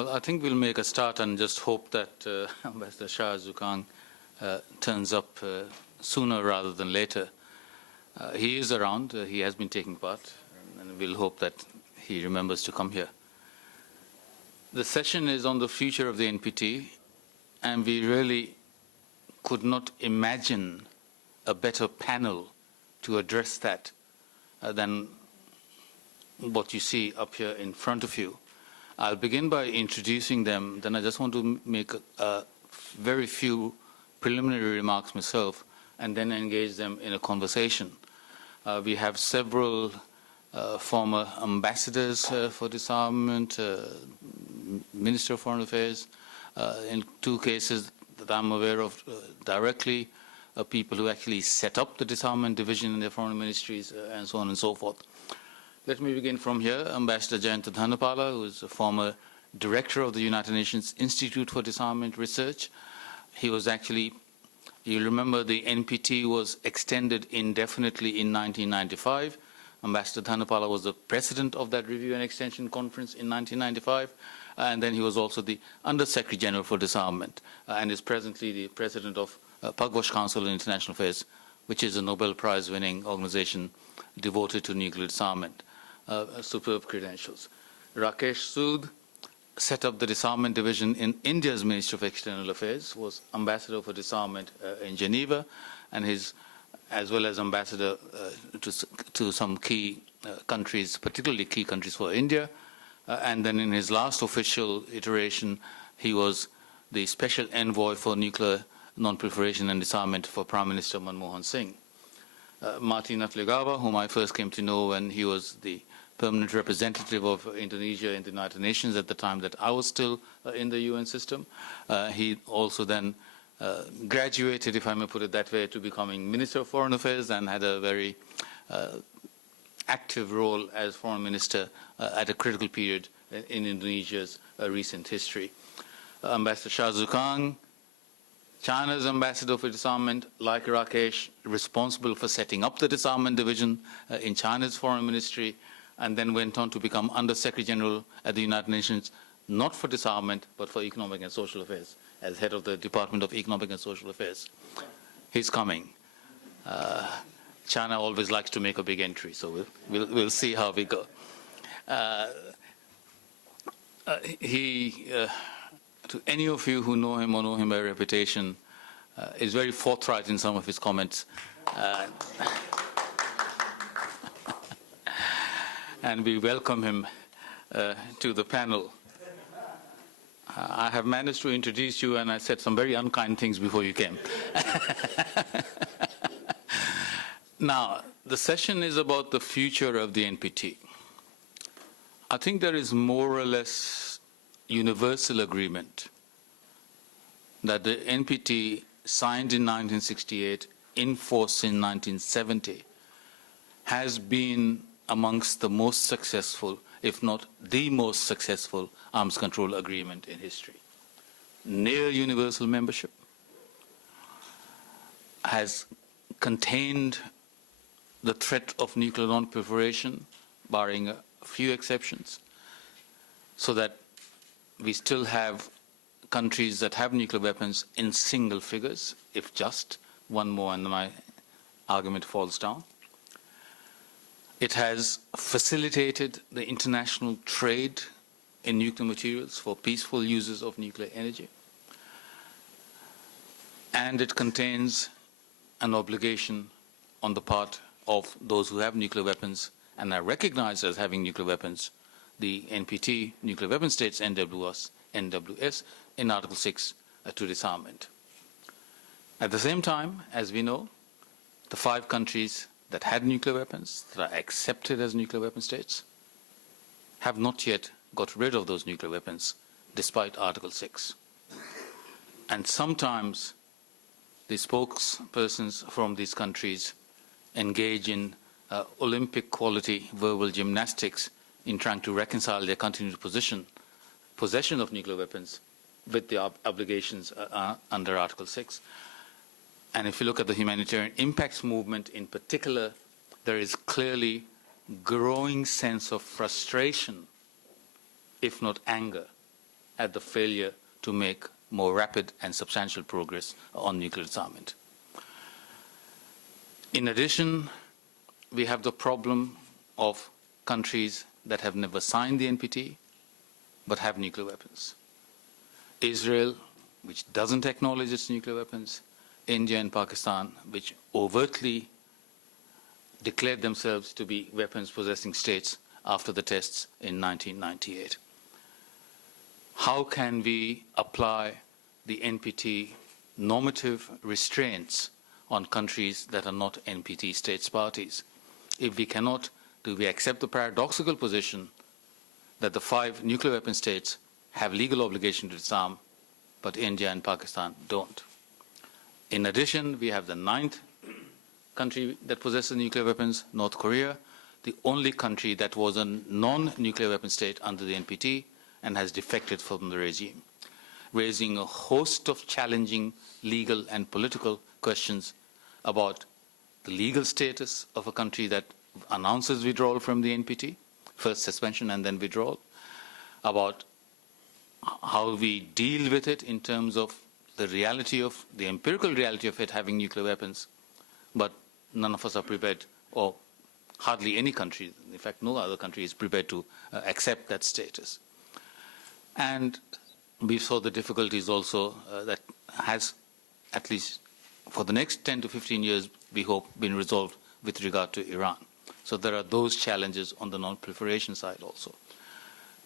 Well, I think we'll make a start and just hope that Ambassador Shah Zukang turns up sooner rather than later. He is around, he has been taking part, and we'll hope that he remembers to come here. The session is on the future of the NPT, and we really could not imagine a better panel to address that than what you see up here in front of you. I'll begin by introducing them, then I just want to make a very few preliminary remarks myself and then engage them in a conversation. We have several former ambassadors for disarmament, Minister of Foreign Affairs, in two cases that I'm aware of directly, people who actually set up the disarmament division in their foreign ministries, and so on and so forth. Let me begin from here. Ambassador Jayanta Dhanapala, who is a former director of the United Nations Institute for Disarmament Research. He was actually, you remember the NPT was extended indefinitely in 1995. Ambassador Dhanapala was the president of that Review and Extension Conference in 1995, and then he was also the Under-Secretary General for Disarmament, and is presently the president of Pugwash Council on International Affairs, which is a Nobel Prize-winning organization devoted to nuclear disarmament. Superb credentials. Rakesh Sood set up the disarmament division in India's Ministry of External Affairs, was ambassador for disarmament in Geneva, and as well as ambassador to some key countries, particularly key countries for India. And then in his last official iteration, he was the special envoy for nuclear non-proliferation and disarmament for Prime Minister Manmohan Singh. Martin Atlegawa, whom I first came to know when he was the permanent representative of Indonesia in the United Nations at the time that I was still in the UN system. He also then graduated, if I may put it that way, to becoming Minister of Foreign Affairs and had a very active role as Foreign Minister at a critical period in Indonesia's recent history. Ambassador Shah Zukang, China's ambassador for disarmament, like Rakesh, responsible for setting up the disarmament division in China's foreign ministry, and then went on to become Under-Secretary General at the United Nations, not for disarmament, but for economic and social affairs, as head of the Department of Economic and Social Affairs. He's coming. China always likes to make a big entry, so we'll see how we go. To any of you who know him or know him by reputation, is very forthright in some of his comments. And we welcome him to the panel. I have managed to introduce you, and I said some very unkind things before you came. Now, the session is about the future of the NPT. I think there is more or less universal agreement that the NPT, signed in 1968, in force in 1970, has been amongst the most successful, if not the most successful, arms control agreement in history. Near universal membership, has contained the threat of nuclear non-proliferation, barring a few exceptions, so that we still have countries that have nuclear weapons in single figures, if just one more and my argument falls down. It has facilitated the international trade in nuclear materials for peaceful uses of nuclear energy. And it contains an obligation on the part of those who have nuclear weapons and are recognized as having nuclear weapons, the NPT, Nuclear Weapon States, NWS, in Article 6 to disarmament. At the same time, as we know, the 5 countries that had nuclear weapons, that are accepted as nuclear weapon states, have not yet got rid of those nuclear weapons, despite Article 6. And sometimes the spokespersons from these countries engage in Olympic quality verbal gymnastics in trying to reconcile their continued possession of nuclear weapons with the obligations under Article 6. And if you look at the humanitarian impacts movement in particular, there is clearly growing sense of frustration, if not anger, at the failure to make more rapid and substantial progress on nuclear disarmament. In addition, we have the problem of countries that have never signed the NPT but have nuclear weapons. Israel, which doesn't acknowledge its nuclear weapons, India and Pakistan, which overtly declared themselves to be weapons-possessing states after the tests in 1998. How can we apply the NPT normative restraints on countries that are not NPT states parties? If we cannot, do we accept the paradoxical position that the 5 nuclear weapon states have legal obligation to disarm, but India and Pakistan don't? In addition, we have the 9th country that possesses nuclear weapons, North Korea, the only country that was a non-nuclear weapon state under the NPT and has defected from the regime, raising a host of challenging legal and political questions about the legal status of a country that announces withdrawal from the NPT, first suspension and then withdrawal, about how we deal with it in terms of the reality of, the empirical reality of it having nuclear weapons, but none of us are prepared, or hardly any country, in fact no other country is prepared to accept that status. And we saw the difficulties also that has, at least for the next 10 to 15 years, we hope, been resolved with regard to Iran. So there are those challenges on the non-proliferation side also,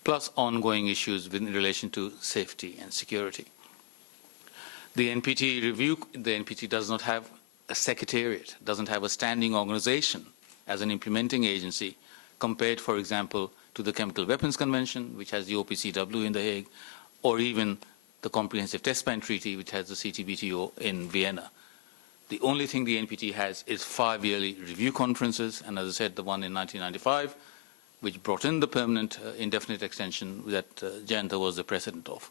plus ongoing issues in relation to safety and security. The NPT review, the NPT does not have a secretariat, doesn't have a standing organization as an implementing agency compared, for example, to the Chemical Weapons Convention, which has the OPCW in The Hague, or even the Comprehensive Test Ban Treaty, which has the CTBTO in Vienna. The only thing the NPT has is 5 yearly review conferences, and as I said, the one in 1995, which brought in the permanent indefinite extension that Jayanta was the president of.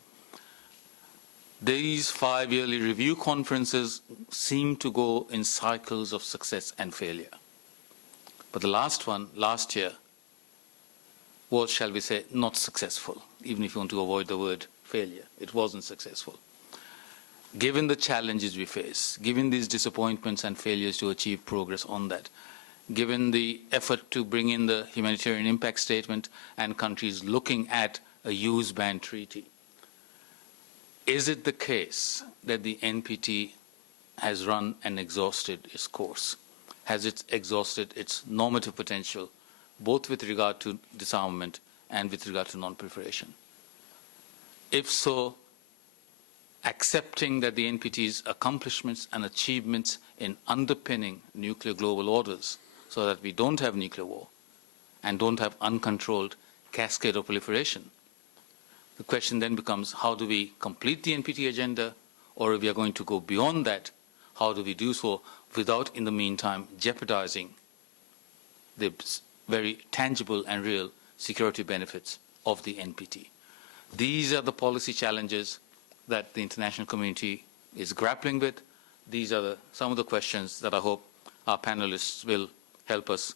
These 5 yearly review conferences seem to go in cycles of success and failure. But the last one, last year, was, shall we say, not successful, even if you want to avoid the word failure. It wasn't successful. Given the challenges we face, given these disappointments and failures to achieve progress on that, given the effort to bring in the humanitarian impact statement and countries looking at a use ban treaty, is it the case that the NPT has run and exhausted its course? Has it exhausted its normative potential, both with regard to disarmament and with regard to non-proliferation? If so, accepting that the NPT's accomplishments and achievements in underpinning nuclear global orders so that we don't have nuclear war and don't have uncontrolled cascade of proliferation, the question then becomes, how do we complete the NPT agenda, or if we are going to go beyond that, how do we do so without, in the meantime, jeopardizing the very tangible and real security benefits of the NPT? These are the policy challenges that the international community is grappling with. These are some of the questions that I hope our panelists will help us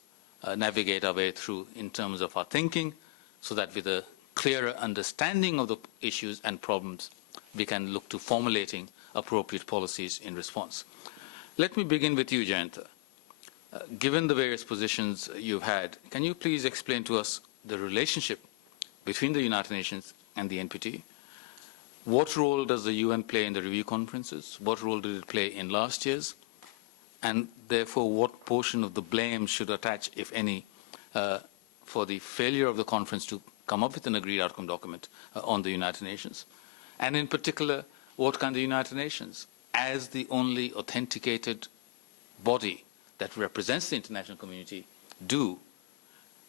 navigate our way through in terms of our thinking, so that with a clearer understanding of the issues and problems, we can look to formulating appropriate policies in response. Let me begin with you, Jayanta. Given the various positions you've had, can you please explain to us the relationship between the United Nations and the NPT? What role does the UN play in the review conferences? What role did it play in last year's? And therefore, what portion of the blame should attach, if any, for the failure of the conference to come up with an agreed outcome document on the United Nations? And in particular, what can the United Nations, as the only authenticated body that represents the international community, do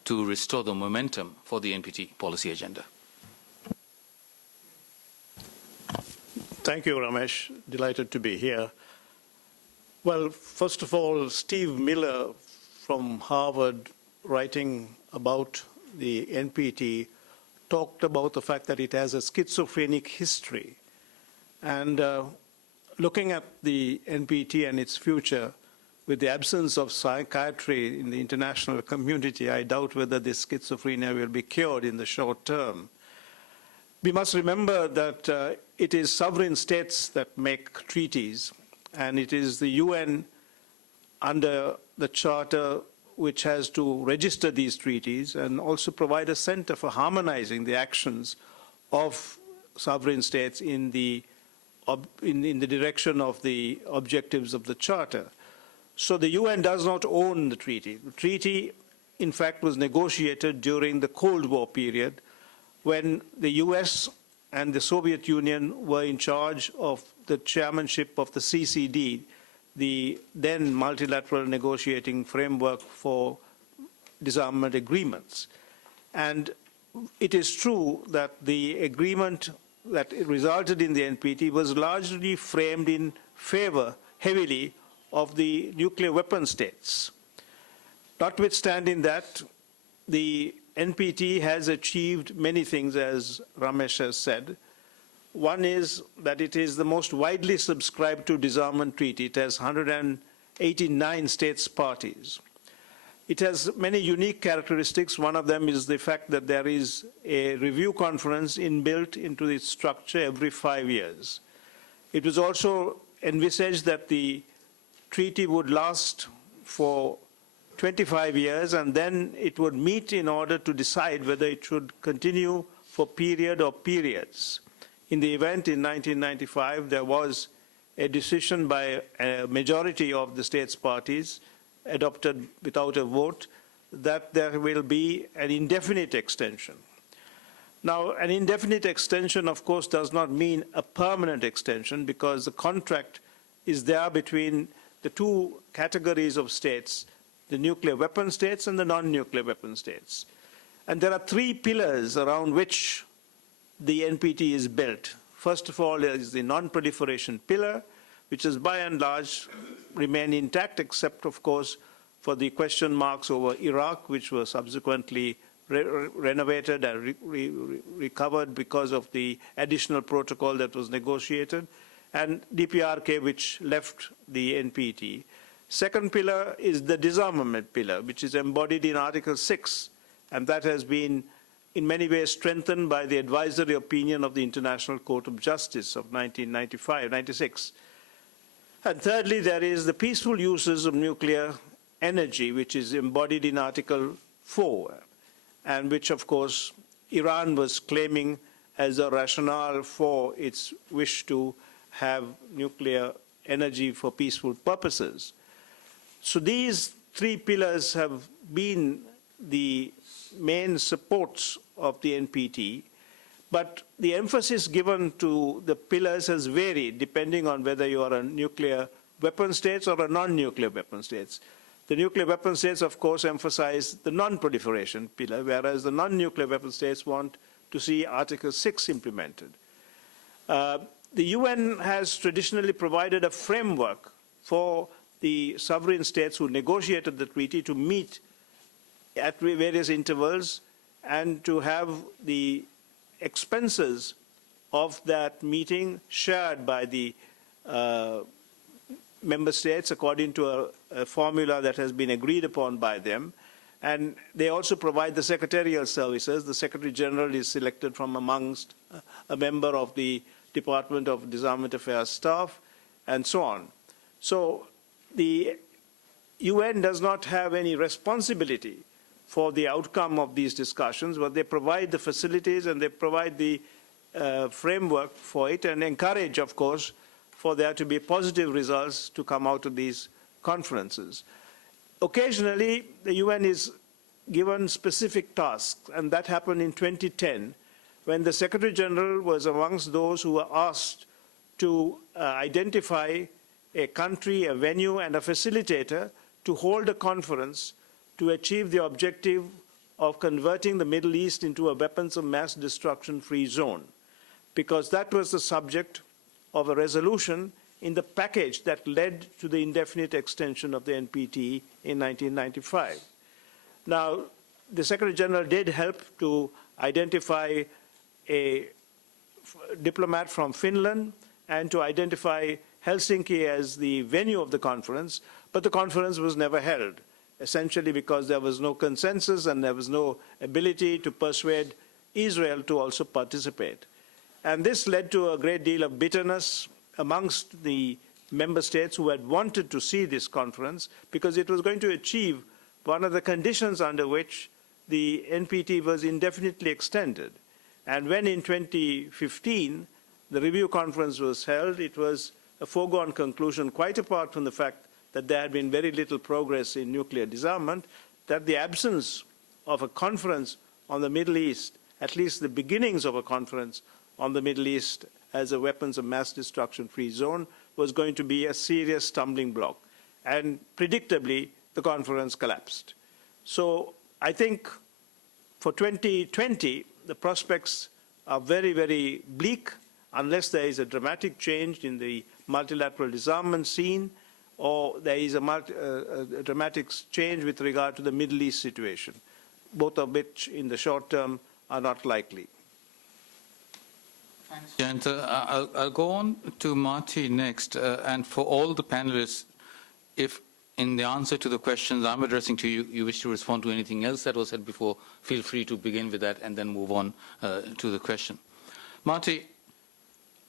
to restore the momentum for the NPT policy agenda? Thank you, Ramesh. Delighted to be here. Well, first of all, Steve Miller from Harvard, writing about the NPT, talked about the fact that it has a schizophrenic history. And looking at the NPT and its future, with the absence of psychiatry in the international community, I doubt whether this schizophrenia will be cured in the short term. We must remember that it is sovereign states that make treaties, and it is the UN under the Charter which has to register these treaties and also provide a center for harmonizing the actions of sovereign states in the direction of the objectives of the Charter. So the UN does not own the treaty. The treaty, in fact, was negotiated during the Cold War period when the US and the Soviet Union were in charge of the chairmanship of the CCD, the then multilateral negotiating framework for disarmament agreements. And it is true that the agreement that resulted in the NPT was largely framed in favor, heavily, of the nuclear weapon states. Notwithstanding that, the NPT has achieved many things, as Ramesh has said. One is that it is the most widely subscribed to disarmament treaty. It has 189 states parties. It has many unique characteristics. One of them is the fact that there is a review conference inbuilt into its structure every 5 years. It was also envisaged that the treaty would last for 25 years, and then it would meet in order to decide whether it should continue for period or periods. In the event in 1995, there was a decision by a majority of the states parties, adopted without a vote, that there will be an indefinite extension. Now, an indefinite extension, of course, does not mean a permanent extension, because the contract is there between the two categories of states, the nuclear weapon states and the non-nuclear weapon states. And there are three pillars around which the NPT is built. First of all, there is the non-proliferation pillar, which has by and large remained intact, except, of course, for the question marks over Iraq, which were subsequently renovated and recovered because of the additional protocol that was negotiated, and DPRK, which left the NPT. Second pillar is the disarmament pillar, which is embodied in Article 6, and that has been in many ways strengthened by the advisory opinion of the International Court of Justice of 1995-96. And thirdly, there is the peaceful uses of nuclear energy, which is embodied in Article 4, and which, of course, Iran was claiming as a rationale for its wish to have nuclear energy for peaceful purposes. So these three pillars have been the main supports of the NPT, but the emphasis given to the pillars has varied depending on whether you are a nuclear weapon state or a non-nuclear weapon state. The nuclear weapon states, of course, emphasize the non-proliferation pillar, whereas the non-nuclear weapon states want to see Article 6 implemented. The UN has traditionally provided a framework for the sovereign states who negotiated the treaty to meet at various intervals and to have the expenses of that meeting shared by the member states according to a formula that has been agreed upon by them. And they also provide the secretarial services. The Secretary General is selected from amongst a member of the Department of Disarmament Affairs staff, and so on. So the UN does not have any responsibility for the outcome of these discussions, but they provide the facilities and they provide the framework for it and encourage, of course, for there to be positive results to come out of these conferences. Occasionally, the UN is given specific tasks, and that happened in 2010, when the Secretary General was amongst those who were asked to identify a country, a venue, and a facilitator to hold a conference to achieve the objective of converting the Middle East into a weapons of mass destruction-free zone, because that was the subject of a resolution in the package that led to the indefinite extension of the NPT in 1995. Now, the Secretary General did help to identify a diplomat from Finland and to identify Helsinki as the venue of the conference, but the conference was never held, essentially because there was no consensus and there was no ability to persuade Israel to also participate. And this led to a great deal of bitterness amongst the member states who had wanted to see this conference, because it was going to achieve one of the conditions under which the NPT was indefinitely extended. And when in 2015 the review conference was held, it was a foregone conclusion, quite apart from the fact that there had been very little progress in nuclear disarmament, that the absence of a conference on the Middle East, at least the beginnings of a conference on the Middle East as a weapons of mass destruction free zone, was going to be a serious stumbling block. And predictably, the conference collapsed. So I think for 2020, the prospects are very, very bleak unless there is a dramatic change in the multilateral disarmament scene, or there is a dramatic change with regard to the Middle East situation, both of which in the short term are not likely. Thanks, Jayanta. I'll go on to Marty next. And for all the panelists, if in the answer to the questions I'm addressing to you, you wish to respond to anything else that was said before, feel free to begin with that and then move on to the question. Marty,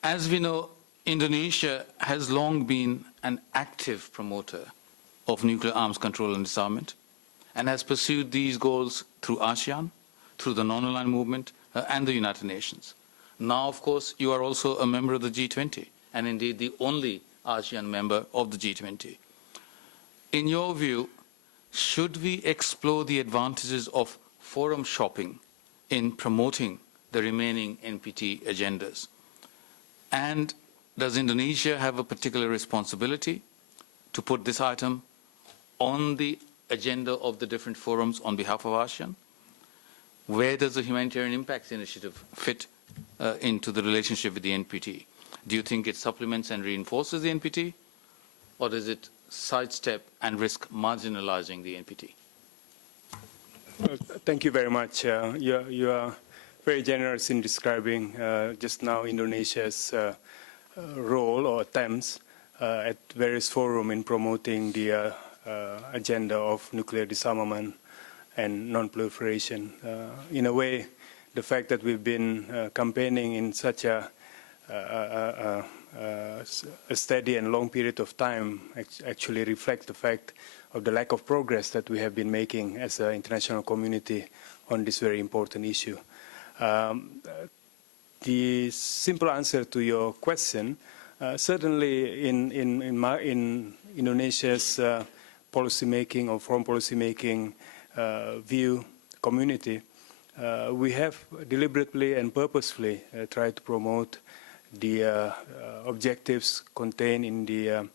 as we know, Indonesia has long been an active promoter of nuclear arms control and disarmament, and has pursued these goals through ASEAN, through the non-aligned movement, and the United Nations. Now, of course, you are also a member of the G20, and indeed the only ASEAN member of the G20. In your view, should we explore the advantages of forum shopping in promoting the remaining NPT agendas? And does Indonesia have a particular responsibility to put this item on the agenda of the different forums on behalf of ASEAN? Where does the Humanitarian Impacts Initiative fit into the relationship with the NPT? Do you think it supplements and reinforces the NPT, or does it sidestep and risk marginalizing the NPT? Thank you very much. You are very generous in describing just now Indonesia's role or attempts at various forums in promoting the agenda of nuclear disarmament and non-proliferation. In a way, the fact that we've been campaigning in such a steady and long period of time actually reflects the fact of the lack of progress that we have been making as an international community on this very important issue. The simple answer to your question, certainly in Indonesia's policymaking or foreign policymaking view community, we have deliberately and purposefully tried to promote the objectives contained in the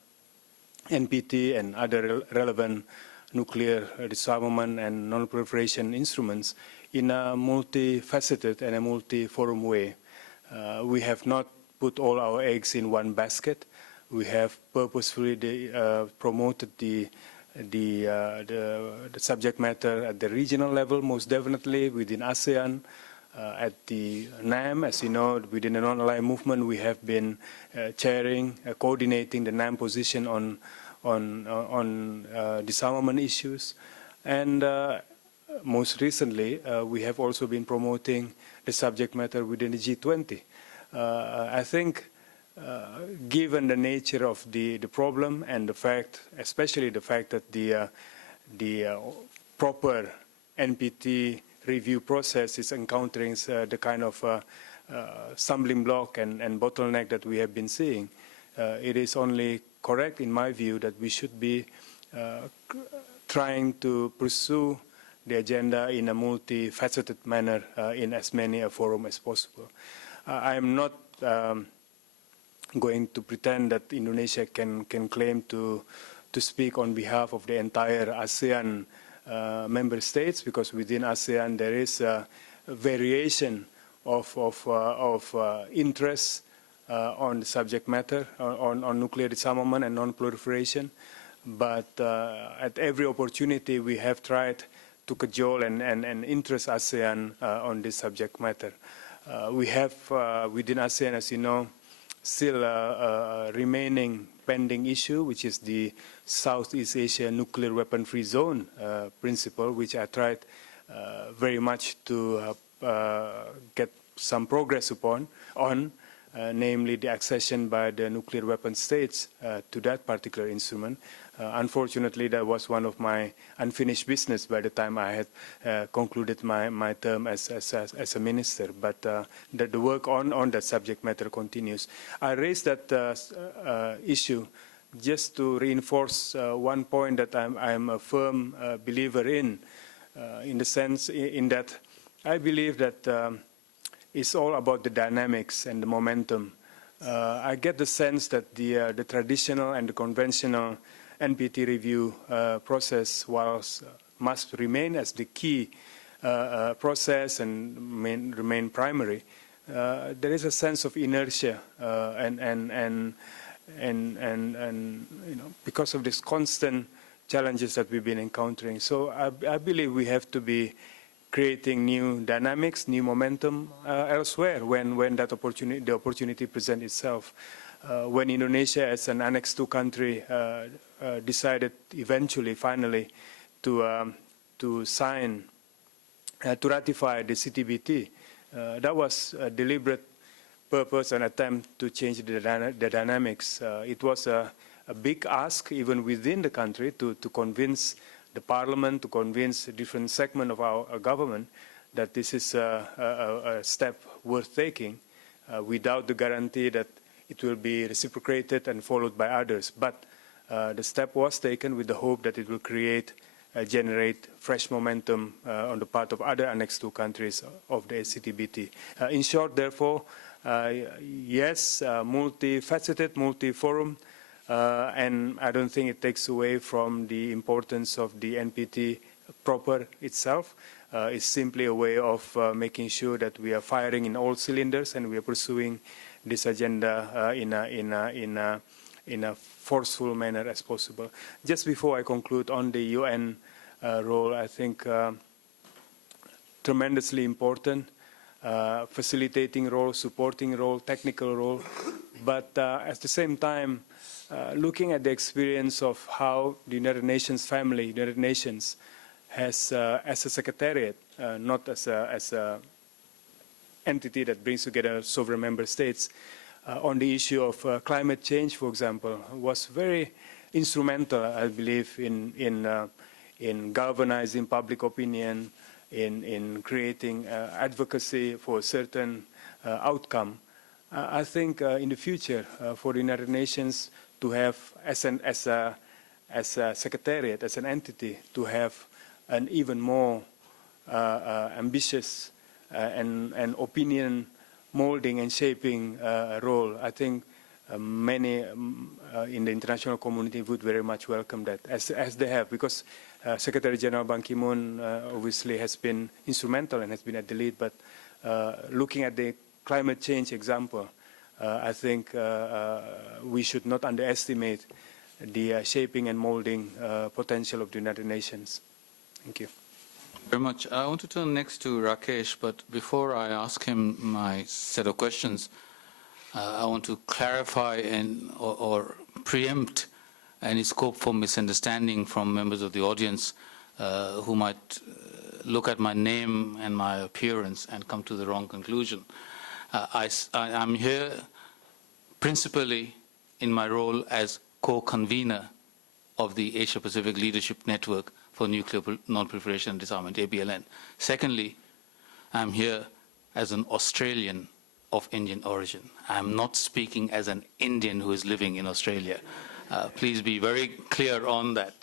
NPT and other relevant nuclear disarmament and non-proliferation instruments in a multifaceted and a multi-forum way. We have not put all our eggs in one basket. We have purposefully promoted the subject matter at the regional level, most definitely within ASEAN. At the NAM, as you know, within the non-aligned movement, we have been chairing, coordinating the NAM position on disarmament issues. And most recently, we have also been promoting the subject matter within the G20. I think given the nature of the problem and the fact, especially the fact that the proper NPT review process is encountering the kind of stumbling block and bottleneck that we have been seeing, it is only correct, in my view, that we should be trying to pursue the agenda in a multifaceted manner in as many a forum as possible. I am not going to pretend that Indonesia can claim to speak on behalf of the entire ASEAN member states, because within ASEAN there is a variation of interests on the subject matter, on nuclear disarmament and non-proliferation. But at every opportunity we have tried to cajole and interest ASEAN on this subject matter. We have within ASEAN, as you know, still a remaining pending issue, which is the Southeast Asia nuclear weapon-free zone principle, which I tried very much to get some progress on, namely the accession by the nuclear weapon states to that particular instrument. Unfortunately, that was one of my unfinished business by the time I had concluded my term as a minister. But the work on that subject matter continues. I raised that issue just to reinforce one point that I'm a firm believer in the sense in that I believe that it's all about the dynamics and the momentum. I get the sense that the traditional and the conventional NPT review process must remain as the key process and remain primary. There is a sense of inertia and you know, because of this constant challenges that we've been encountering. So I believe we have to be creating new dynamics, new momentum elsewhere when that the opportunity presents itself. When Indonesia, as an Annex II country, decided eventually, finally, to ratify the CTBT, that was a deliberate purpose and attempt to change the dynamics. It was a big ask, even within the country, to convince the parliament, to convince a different segment of our government that this is a step worth taking without the guarantee that it will be reciprocated and followed by others. But the step was taken with the hope that it will generate fresh momentum on the part of other Annex II countries of the CTBT. In short, therefore, yes, multifaceted, multi-forum, and I don't think it takes away from the importance of the NPT proper itself. It's simply a way of making sure that we are firing in all cylinders and we are pursuing this agenda in a forceful manner as possible. Just before I conclude on the UN role, I think tremendously important, facilitating role, supporting role, technical role, but at the same time, looking at the experience of how the United Nations family, United Nations, has as a secretariat, not as a entity that brings together sovereign member states, on the issue of climate change, for example, was very instrumental, I believe, in galvanizing public opinion, in creating advocacy for a certain outcome. I think in the future, for the United Nations to have, as a secretariat, as an entity, to have an even more ambitious and opinion molding and shaping role. I think many in the international community would very much welcome that, as they have, because Secretary General Ban Ki-moon obviously has been instrumental and has been at the lead, but looking at the climate change example, I think we should not underestimate the shaping and molding potential of the United Nations. Thank you. Very much. I want to turn next to Rakesh, but before I ask him my set of questions, I want to clarify or preempt any scope for misunderstanding from members of the audience who might look at my name and my appearance and come to the wrong conclusion. I'm here principally in my role as co-convener of the Asia-Pacific Leadership Network for Nuclear Non-Proliferation and Disarmament, ABLN. Secondly, I'm here as an Australian of Indian origin. I'm not speaking as an Indian who is living in Australia. Please be very clear on that.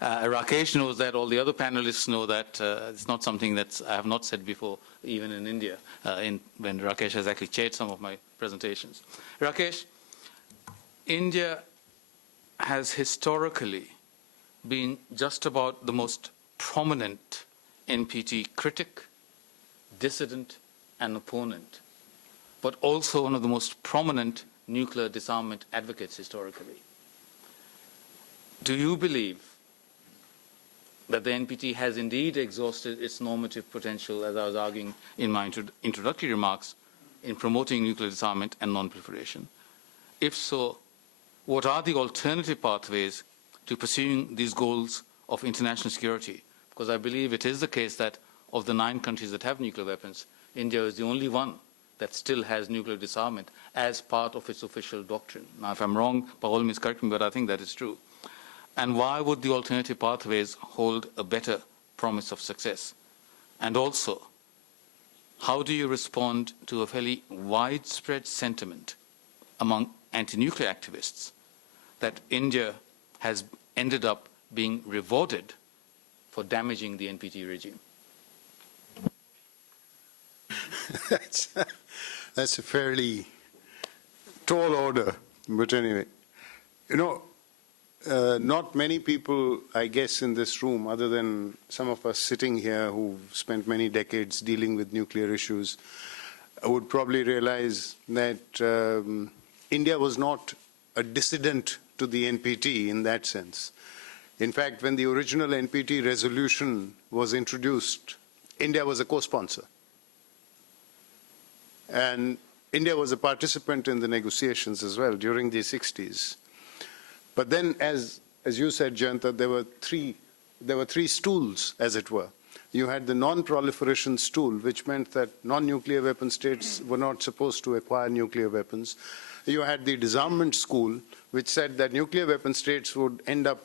Rakesh knows that, all the other panelists know that. It's not something that I have not said before, even in India, when Rakesh has actually chaired some of my presentations. Rakesh, India has historically been just about the most prominent NPT critic, dissident, and opponent, but also one of the most prominent nuclear disarmament advocates historically. Do you believe that the NPT has indeed exhausted its normative potential, as I was arguing in my introductory remarks, in promoting nuclear disarmament and non-proliferation? If so, what are the alternative pathways to pursuing these goals of international security? Because I believe it is the case that of the 9 countries that have nuclear weapons, India is the only one that still has nuclear disarmament as part of its official doctrine. Now, if I'm wrong, by all means correct me, but I think that is true. And why would the alternative pathways hold a better promise of success? And also, how do you respond to a fairly widespread sentiment among anti-nuclear activists that India has ended up being rewarded for damaging the NPT regime? That's a fairly tall order, but anyway. You know, not many people, I guess, in this room, other than some of us sitting here who've spent many decades dealing with nuclear issues, would probably realize that India was not a dissident to the NPT in that sense. In fact, when the original NPT resolution was introduced, India was a co-sponsor. And India was a participant in the negotiations as well during the 60s. But then, as you said, Jayanta, there were three stools, as it were. You had the non-proliferation stool, which meant that non-nuclear weapon states were not supposed to acquire nuclear weapons. You had the disarmament school, which said that nuclear weapon states would end up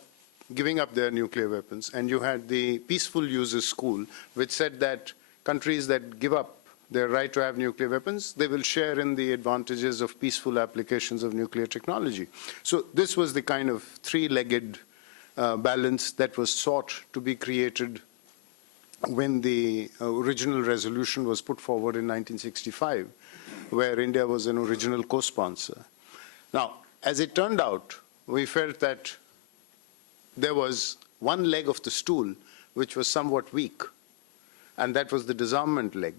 giving up their nuclear weapons. And you had the peaceful users school, which said that countries that give up their right to have nuclear weapons, they will share in the advantages of peaceful applications of nuclear technology. So this was the kind of three-legged balance that was sought to be created when the original resolution was put forward in 1965, where India was an original co-sponsor. Now, as it turned out, we felt that there was one leg of the stool which was somewhat weak, and that was the disarmament leg.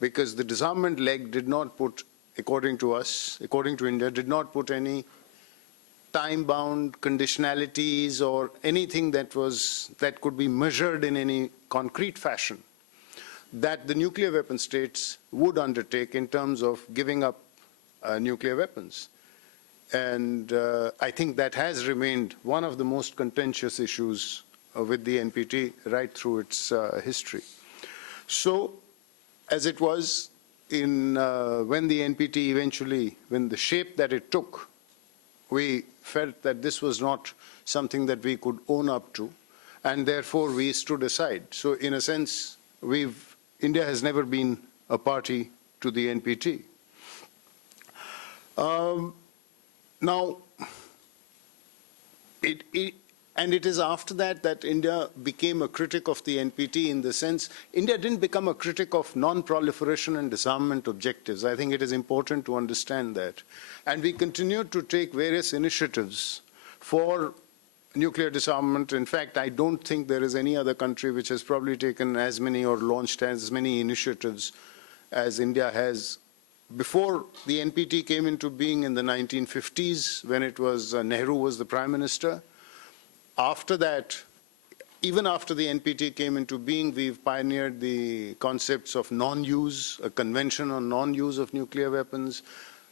Because the disarmament leg did not put, according to us, according to India, did not put any time-bound conditionalities or anything that could be measured in any concrete fashion that the nuclear weapon states would undertake in terms of giving up nuclear weapons. And I think that has remained one of the most contentious issues with the NPT right through its history. So, as it was when the NPT eventually, when the shape that it took, we felt that this was not something that we could own up to, and therefore we stood aside. So in a sense, India has never been a party to the NPT. Now, it is after that that India became a critic of the NPT in the sense, India didn't become a critic of non-proliferation and disarmament objectives. I think it is important to understand that. And we continued to take various initiatives for nuclear disarmament. In fact, I don't think there is any other country which has probably taken as many or launched as many initiatives as India has. Before the NPT came into being in the 1950s, when it was Nehru was the Prime Minister, after that, even after the NPT came into being, we've pioneered the concepts of non-use, a convention on non-use of nuclear weapons.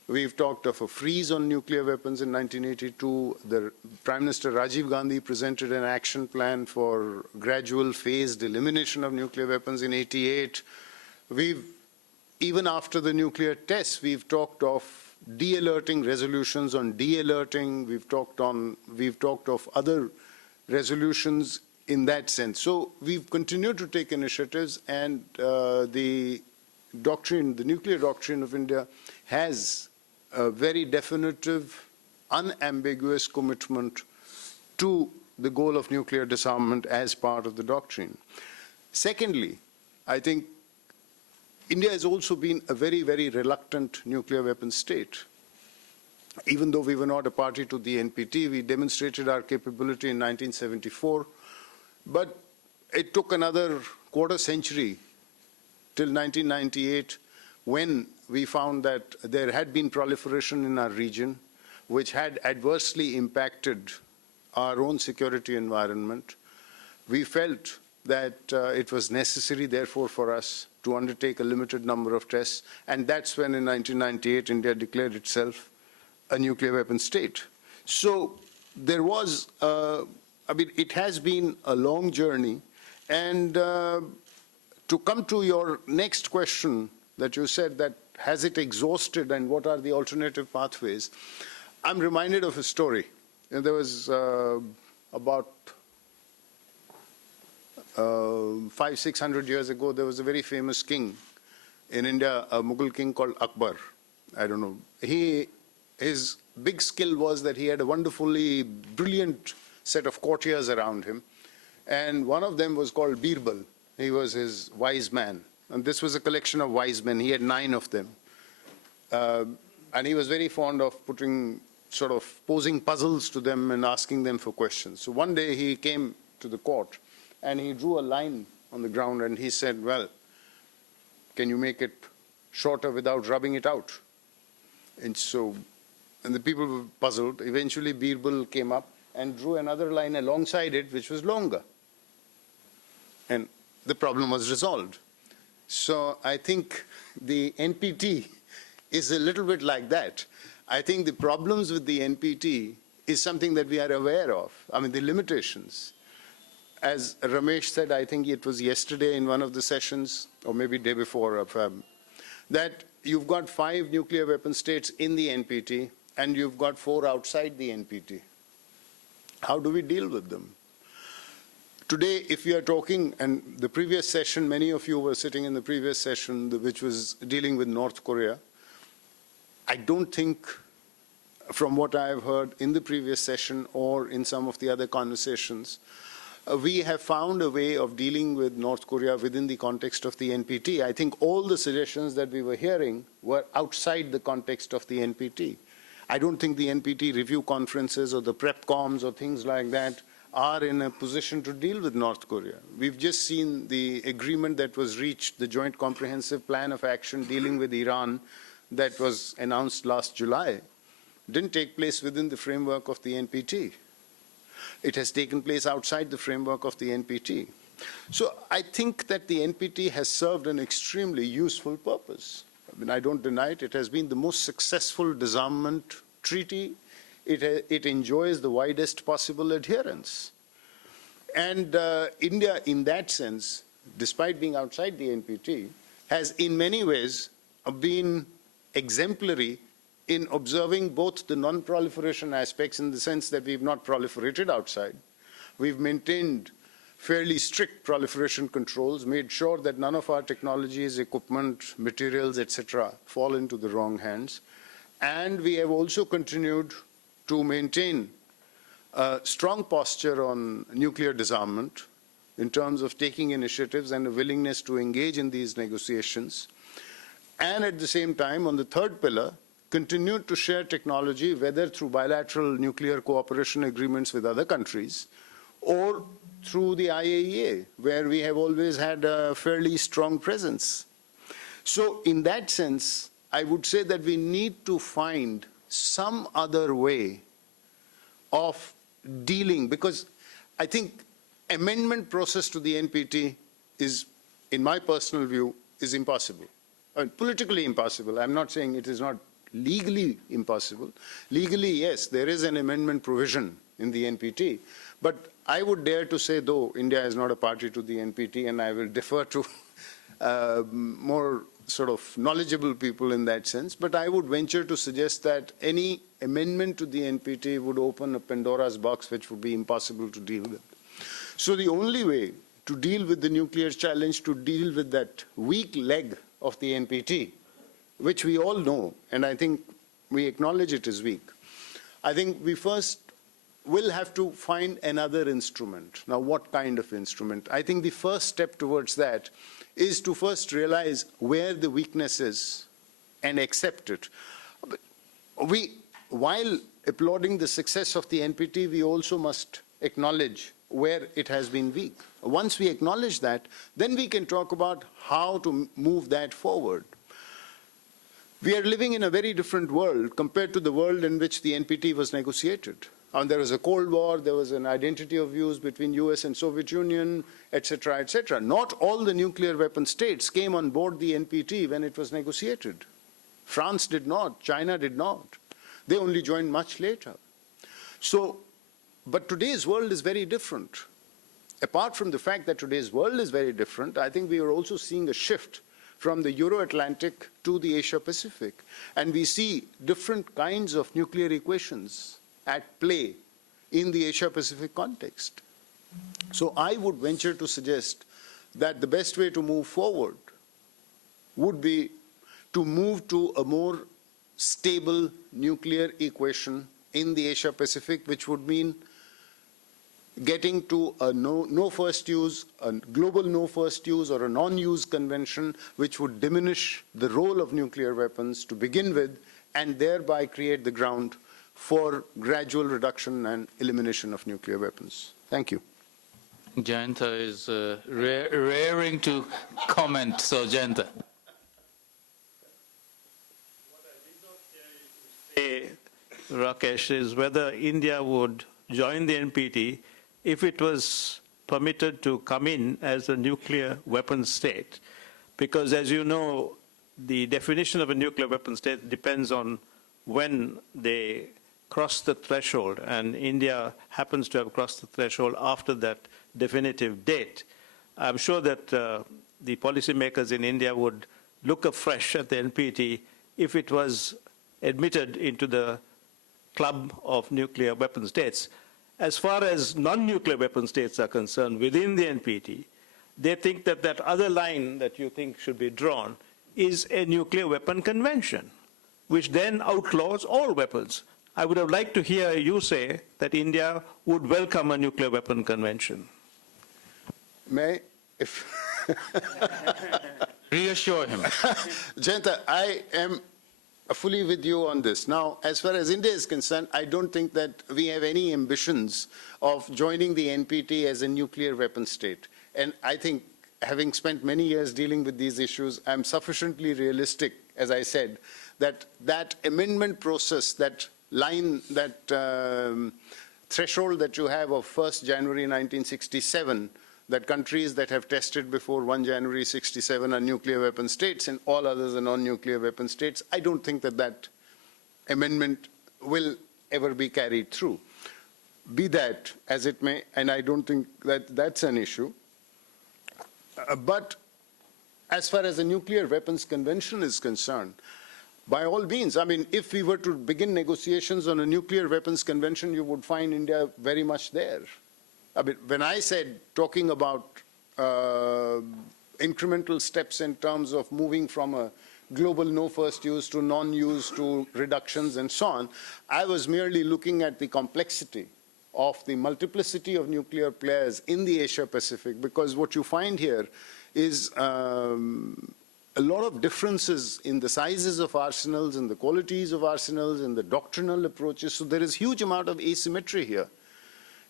We've talked of a freeze on nuclear weapons in 1982. The Prime Minister Rajiv Gandhi presented an action plan for gradual phased elimination of nuclear weapons in 88. Even after the nuclear tests, we've talked of de-alerting resolutions on de-alerting. We've talked of other resolutions in that sense. So we've continued to take initiatives, and the nuclear doctrine of India has a very definitive, unambiguous commitment to the goal of nuclear disarmament as part of the doctrine. Secondly, I think India has also been a very, very reluctant nuclear weapons state. Even though we were not a party to the NPT, we demonstrated our capability in 1974. But it took another quarter century till 1998 when we found that there had been proliferation in our region, which had adversely impacted our own security environment. We felt that it was necessary, therefore, for us to undertake a limited number of tests. And that's when, in 1998, India declared itself a nuclear weapon state. So there was, it has been a long journey. And To come to your next question that you said, that has it exhausted and what are the alternative pathways, I'm reminded of a story. And there was about 500-600 years ago, there was a very famous king in India, a Mughal king called Akbar. I don't know. His big skill was that he had a wonderfully brilliant set of courtiers around him. And one of them was called Birbal. He was his wise man. And this was a collection of wise men. He had 9 of them. And he was very fond of posing puzzles to them and asking them for questions. So one day he came to the court and he drew a line on the ground and he said, well, can you make it shorter without rubbing it out? And the people were puzzled. Eventually Birbal came up and drew another line alongside it, which was longer. And the problem was resolved. So I think the NPT is a little bit like that. I think the problems with the NPT is something that we are aware of. I mean, the limitations. As Ramesh said, I think it was yesterday in one of the sessions, or maybe day before, that you've got 5 nuclear weapon states in the NPT, and you've got 4 outside the NPT. How do we deal with them? Today, if we are talking, and the previous session, many of you were sitting in the previous session, which was dealing with North Korea. I don't think, from what I have heard in the previous session or in some of the other conversations, we have found a way of dealing with North Korea within the context of the NPT. I think all the suggestions that we were hearing were outside the context of the NPT. I don't think the NPT review conferences or the PrepComs or things like that are in a position to deal with North Korea. We've just seen the agreement that was reached, the Joint Comprehensive Plan of Action dealing with Iran that was announced last July. Didn't take place within the framework of the NPT. It has taken place outside the framework of the NPT. So I think that the NPT has served an extremely useful purpose. I mean, I don't deny it. It has been the most successful disarmament treaty. It enjoys the widest possible adherence. And India, in that sense, despite being outside the NPT, has in many ways been exemplary in observing both the non-proliferation aspects in the sense that we've not proliferated outside. We've maintained fairly strict proliferation controls, made sure that none of our technologies, equipment, materials, etc., fall into the wrong hands. And we have also continued to maintain a strong posture on nuclear disarmament in terms of taking initiatives and a willingness to engage in these negotiations. And at the same time, on the third pillar, continued to share technology, whether through bilateral nuclear cooperation agreements with other countries or through the IAEA, where we have always had a fairly strong presence. So in that sense, I would say that we need to find some other way of dealing, because I think amendment process to the NPT is, in my personal view, is impossible. Politically impossible. I'm not saying it is not legally impossible. Legally, yes, there is an amendment provision in the NPT. But I would dare to say, though India is not a party to the NPT, and I will defer to more sort of knowledgeable people in that sense, but I would venture to suggest that any amendment to the NPT would open a Pandora's box which would be impossible to deal with. So the only way to deal with the nuclear challenge, to deal with that weak leg of the NPT, which we all know, and I think we acknowledge it is weak, I think we first will have to find another instrument. Now, what kind of instrument? I think the first step towards that is to first realize where the weakness is and accept it. While applauding the success of the NPT, we also must acknowledge where it has been weak. Once we acknowledge that, then we can talk about how to move that forward. We are living in a very different world compared to the world in which the NPT was negotiated. And there was a Cold War, there was an identity of views between US and Soviet Union, etc., etc. Not all the nuclear weapon states came on board the NPT when it was negotiated. France did not, China did not. They only joined much later. So, but today's world is very different. apart from the fact that today's world is very different, I think we are also seeing a shift from the Euro-Atlantic to the Asia-Pacific. And we see different kinds of nuclear equations at play in the Asia-Pacific context. So I would venture to suggest that the best way to move forward would be to move to a more stable nuclear equation in the Asia-Pacific, which would mean getting to a no first use, a global no first use or a non-use convention, which would diminish the role of nuclear weapons to begin with, and thereby create the ground for gradual reduction and elimination of nuclear weapons. Thank you. Jayanta is raring to comment, so Jayanta. Rakesh, is whether India would join the NPT if it was permitted to come in as a nuclear weapon state. Because as you know, the definition of a nuclear weapon state depends on when they cross the threshold, and India happens to have crossed the threshold after that definitive date. I'm sure that the policymakers in India would look afresh at the NPT if it was admitted into the club of nuclear weapon states. As far as non-nuclear weapon states are concerned within the NPT, they think that that other line that you think should be drawn is a nuclear weapon convention, which then outlaws all weapons. I would have liked to hear you say that India would welcome a nuclear weapon convention. May, if Reassure him. Jayanta, I am fully with you on this. Now, as far as India is concerned, I don't think that we have any ambitions of joining the NPT as a nuclear weapon state. And I think, having spent many years dealing with these issues, I'm sufficiently realistic, as I said, that that amendment process, that line, that threshold that you have of 1st January 1967, that countries that have tested before 1 January 67 are nuclear weapon states and all others are non-nuclear weapon states, I don't think that that amendment will ever be carried through. Be that as it may, and I don't think that that's an issue. But as far as the Nuclear Weapons Convention is concerned, by all means, I mean, if we were to begin negotiations on a Nuclear Weapons Convention, you would find India very much there. I mean, when I said talking about incremental steps in terms of moving from a global no first use to non-use to reductions and so on, I was merely looking at the complexity of the multiplicity of nuclear players in the Asia-Pacific, because what you find here is a lot of differences in the sizes of arsenals, in the qualities of arsenals, in the doctrinal approaches. So there is huge amount of asymmetry here.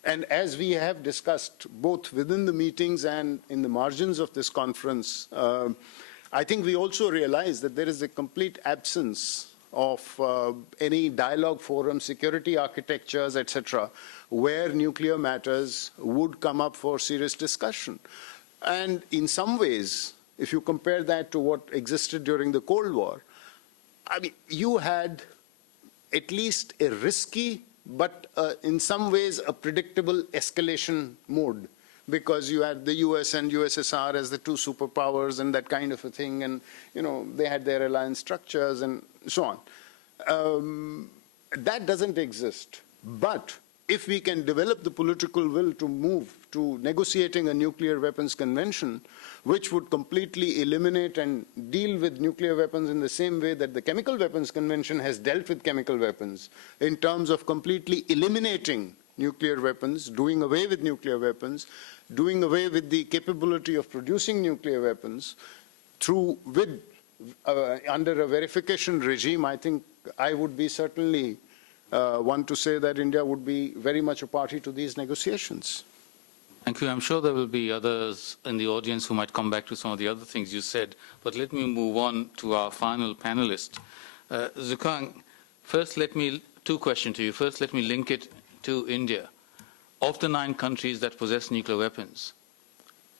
And as we have discussed both within the meetings and in the margins of this conference, I think we also realize that there is a complete absence of any dialogue forum, security architectures, etc., where nuclear matters would come up for serious discussion. And in some ways, if you compare that to what existed during the Cold War, I mean, you had at least a risky but in some ways a predictable escalation mode, because you had the US and USSR as the two superpowers and that kind of a thing, and you know they had their alliance structures and so on. That doesn't exist. But if we can develop the political will to move to negotiating a nuclear weapons convention, which would completely eliminate and deal with nuclear weapons in the same way that the Chemical Weapons Convention has dealt with chemical weapons, in terms of completely eliminating nuclear weapons, doing away with nuclear weapons, doing away with the capability of producing nuclear weapons, under a verification regime, I think I would be certainly one to say that India would be very much a party to these negotiations. Thank you. I'm sure there will be others in the audience who might come back to some of the other things you said, but let me move on to our final panelist. Zukang, first two questions to you. First, let me link it to India. Of the 9 countries that possess nuclear weapons,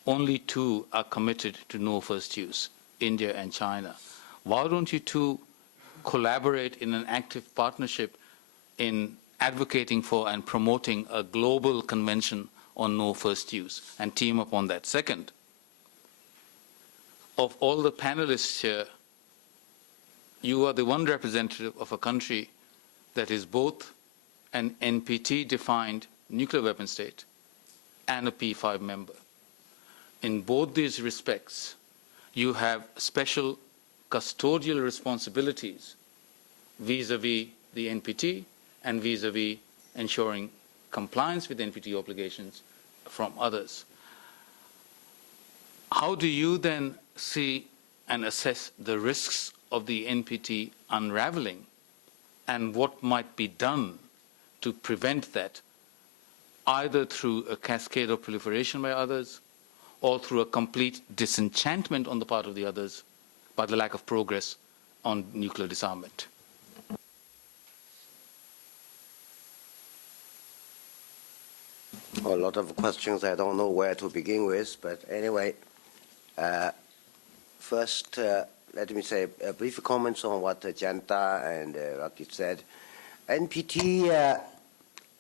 only 2 are committed to no first use, India and China. Why don't you two collaborate in an active partnership in advocating for and promoting a global convention on no first use and team up on that. Second, of all the panelists here, you are the one representative of a country that is both an NPT-defined nuclear weapon state and a P5 member. In both these respects, you have special custodial responsibilities vis-à-vis the NPT and vis-à-vis ensuring compliance with NPT obligations from others. How do you then see and assess the risks of the NPT unraveling, and what might be done to prevent that, either through a cascade of proliferation by others or through a complete disenchantment on the part of the others by the lack of progress on nuclear disarmament? A lot of questions. I don't know where to begin with, but anyway, first, let me say a brief comments on what Janta and Rocky said. NPT,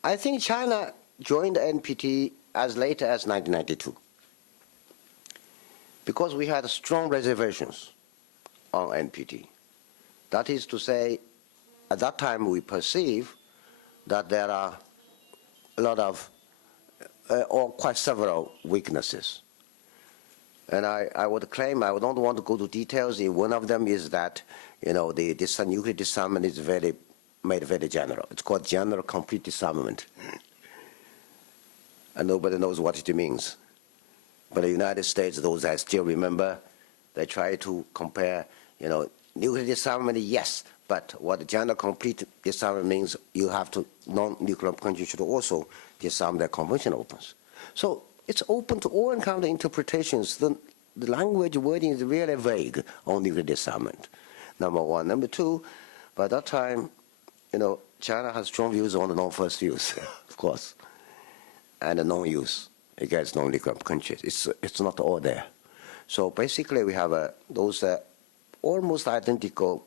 I think China joined NPT as late as 1992 because we had strong reservations on NPT. That is to say, at that time we perceive that there are a lot of or quite several weaknesses. And I would claim, I don't want to go to details. One of them is that, you know, the nuclear disarmament is made very general. It's called general complete disarmament. And nobody knows what it means. But the United States, those I still remember, they try to compare, you know, nuclear disarmament, yes, but what general complete disarmament means, you have to, non-nuclear countries should also disarm their conventional weapons. So it's open to all kinds of interpretations. The language wording is really vague on nuclear disarmament, number one. Number two, by that time, you know, China has strong views on the non-first use, of course, and the non-use against non-nuclear countries. It's not all there. So basically, we have those almost identical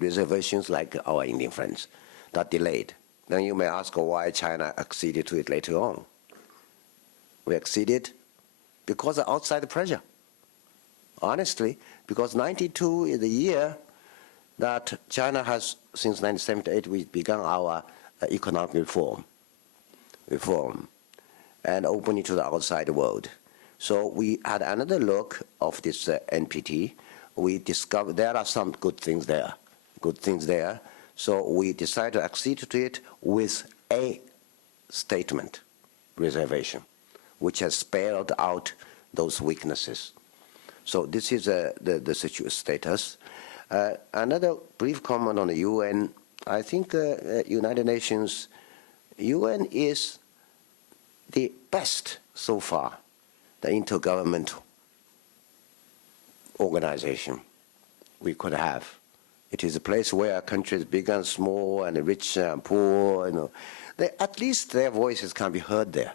reservations like our Indian friends that delayed. Then you may ask why China acceded to it later on. We acceded because of outside pressure. Honestly, because 92 is the year that China has, since 1978, we began our economic reform and opening to the outside world. So we had another look of this NPT. We discovered there are some good things there. So we decided to accede to it with a statement, reservation, which has spelled out those weaknesses. So this is the status. Another brief comment on the UN. I think United Nations, UN is the best so far, the intergovernmental organization we could have. It is a place where countries big and small and rich and poor, you know, at least their voices can be heard there,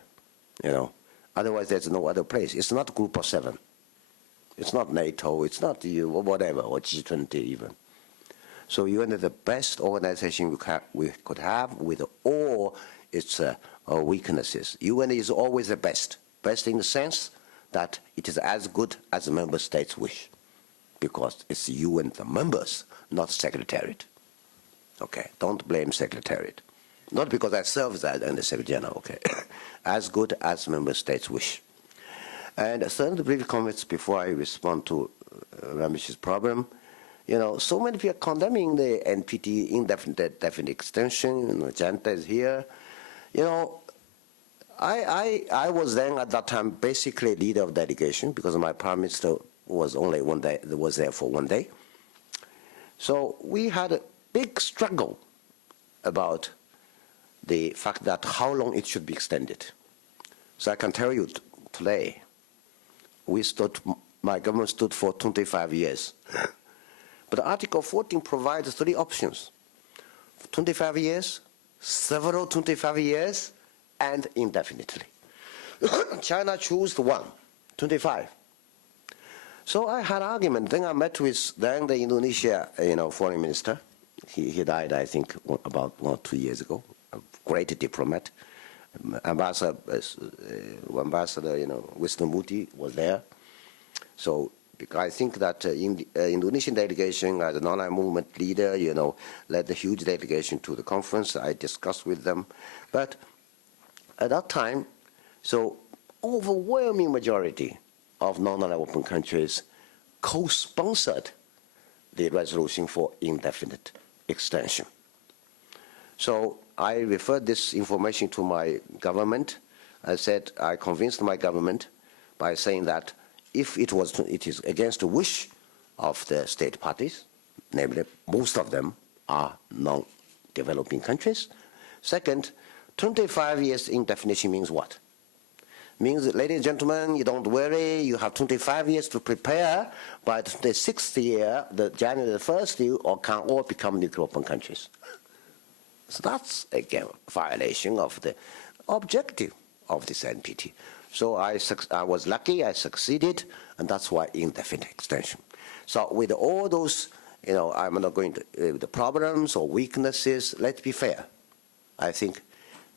you know. Otherwise, there's no other place. It's not Group of Seven. It's not NATO. It's not EU or whatever, or G20 even. So UN is the best organization we could have with all its weaknesses. UN is always the best. Best in the sense that it is as good as the member states wish, because it's UN, the members, not Secretariat. Okay, don't blame Secretariat. Not because I serve as the Secretary General, okay. As good as member states wish. And third brief comments before I respond to Ramesh's problem. You know, so many people are condemning the NPT indefinite extension. You know, Janta is here. You know, I was then at that time basically leader of delegation because my prime minister was only one day, was there for one day. So we had a big struggle about the fact that how long it should be extended. So I can tell you today, my government stood for 25 years. But Article 14 provides 3 options: 25 years, several 25 years, and indefinitely. China chose one, 25. So I had argument. Then I met with then the Indonesia, foreign minister. He died, I think, about 2 years ago. A great diplomat. Ambassador, Wisnumurthy was there. So I think that in the Indonesian delegation, as a non-aligned movement leader, led the huge delegation to the conference. I discussed with them. But at that time, so overwhelming majority of non-aligned open countries co-sponsored the resolution for indefinite extension. So I referred this information to my government. I said I convinced my government by saying that if it is against the wish of the state parties, namely most of them are non-developing countries. Second, 25 years indefinition means what? Means that, ladies and gentlemen, you don't worry, you have 25 years to prepare. By the 6th year, January the 1st, you can all become nuclear open countries. So that's, again, a violation of the objective of this NPT. So I was lucky, I succeeded, and that's why indefinite extension. So with all those, I'm not going to, the problems or weaknesses, let's be fair. I think,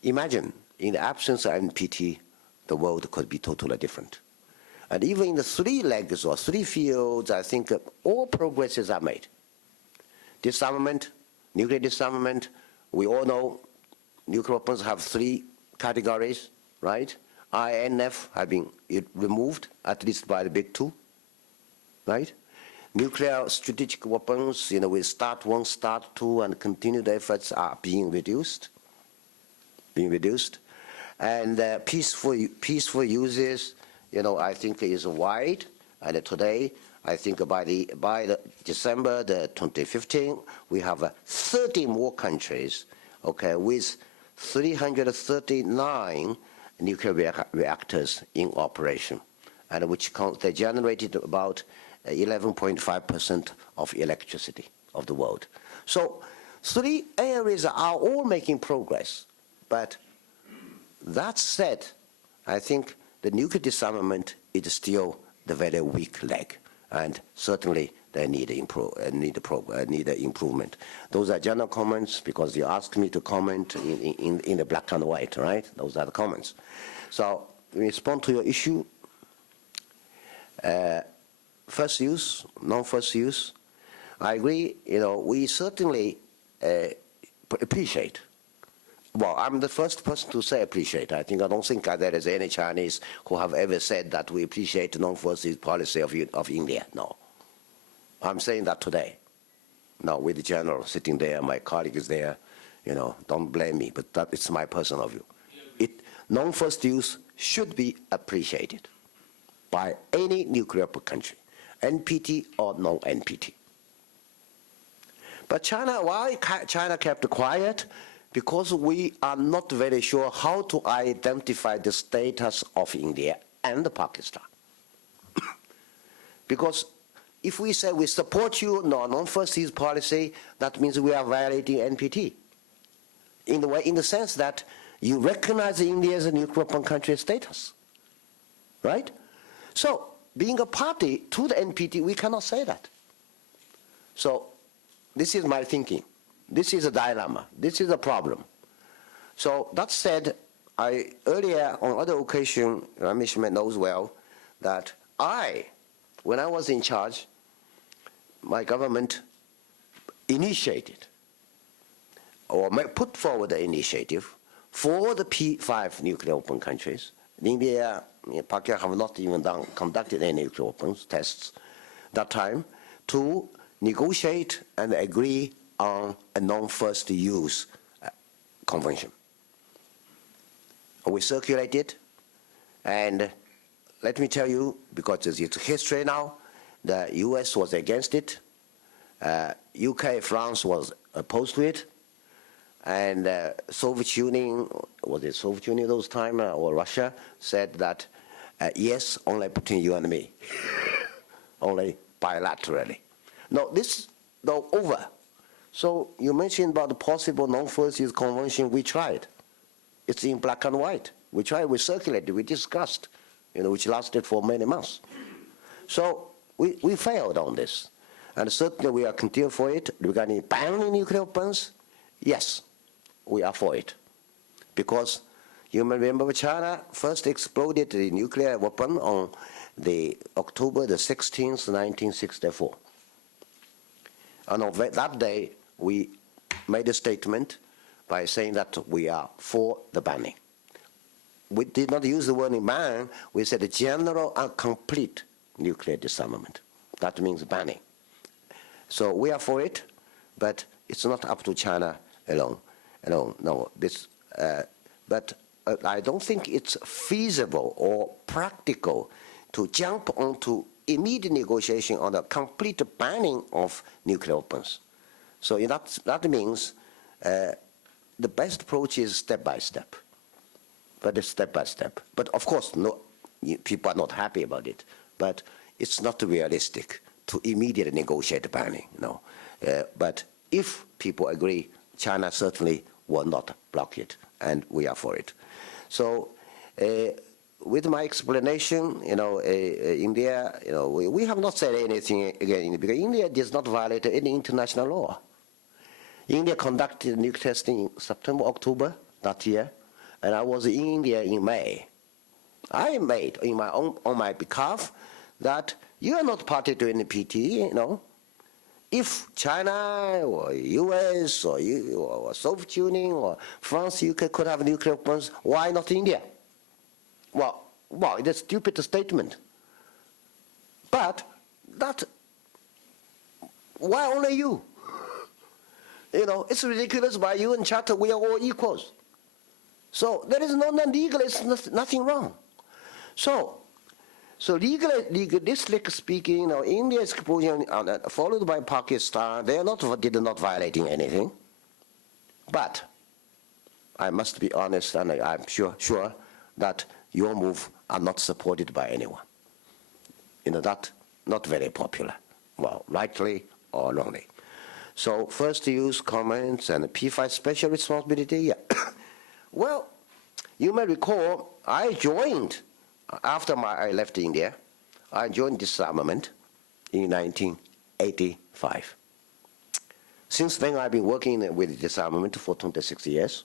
imagine, in the absence of NPT, the world could be totally different. And even in the 3 legs or 3 fields, I think all progresses are made. Disarmament, nuclear disarmament, we all know nuclear weapons have 3 categories, right? INF have been removed, at least by the big 2, right? Nuclear strategic weapons, with START 1, START 2, and continued efforts are being reduced. And peaceful uses, I think is wide. And today, I think by the December 2015, we have 30 more countries, with 339 nuclear reactors in operation, and which they generated about 11.5% of electricity of the world. So 3 areas are all making progress. But that said, I think the nuclear disarmament is still the very weak leg, and certainly they need improvement. Those are general comments because you asked me to comment in the black and white, right? Those are the comments. So in response to your issue, first use, non-first use, I agree. We certainly appreciate. Well, I'm the first person to say appreciate. I don't think there is any Chinese who have ever said that we appreciate the non-first use policy of India. No. I'm saying that today. No, with the general sitting there, my colleague is there. Don't blame me, but it's my personal view. Non-first use should be appreciated by any nuclear country, NPT or non-NPT. But why China kept quiet? Because we are not very sure how to identify the status of India and Pakistan. Because if we say we support you, non-first use policy, that means we are violating NPT. In the sense that you recognize India as a nuclear country status, right? So, being a party to the NPT, we cannot say that. So, this is my thinking. This is a dilemma. This is a problem. So that said, earlier on other occasion, Ramesh knows well that when I was in charge, my government initiated or put forward the initiative for the P5 nuclear open countries. India, Pakistan have not even conducted any nuclear weapons tests that time to negotiate and agree on a non-first use convention. We circulated, and let me tell you, because it's history now, the US was against it, UK, France was opposed to it, and Soviet Union, was it Soviet Union those time, or Russia, said that yes, only between you and me, only bilaterally. No, this, though, over. So you mentioned about the possible non-first use convention. We tried. It's in black and white. We tried, we circulated, we discussed, which lasted for many months. So we failed on this. And certainly we are continuing for it. Regarding banning nuclear weapons, yes, we are for it. Because You may remember China first exploded the nuclear weapon on the October the 16th, 1964. And on that day, we made a statement by saying that we are for the banning. We did not use the word ban, we said general and complete nuclear disarmament. That means banning. So we are for it, but it's not up to China alone. No, but I don't think it's feasible or practical to jump onto immediate negotiation on the complete banning of nuclear weapons. So that means the best approach is step by step. But it's step by step. But of course, people are not happy about it. But it's not realistic to immediately negotiate banning. No. But if people agree, China certainly will not block it, and we are for it. So, with my explanation, India, we have not said anything again because India does not violate any international law. India conducted nuclear testing in September, October that year, and I was in India in May. I made on my behalf that you are not party to NPT, If China or US or Soviet Union or France, UK could have nuclear weapons, why not India? Well, it's a stupid statement. But why only you? It's ridiculous. By UN Charter, we are all equals. So there is no legal, it's nothing wrong. So legalistic speaking, India is followed by Pakistan. They did not violating anything. But I must be honest, and I'm sure that your move are not supported by anyone. That not very popular. Well, rightly or wrongly. So first use comments and P5 special responsibility. Yeah. Well, you may recall I joined. After I left India, I joined disarmament in 1985. Since then, I've been working with disarmament for 26 years.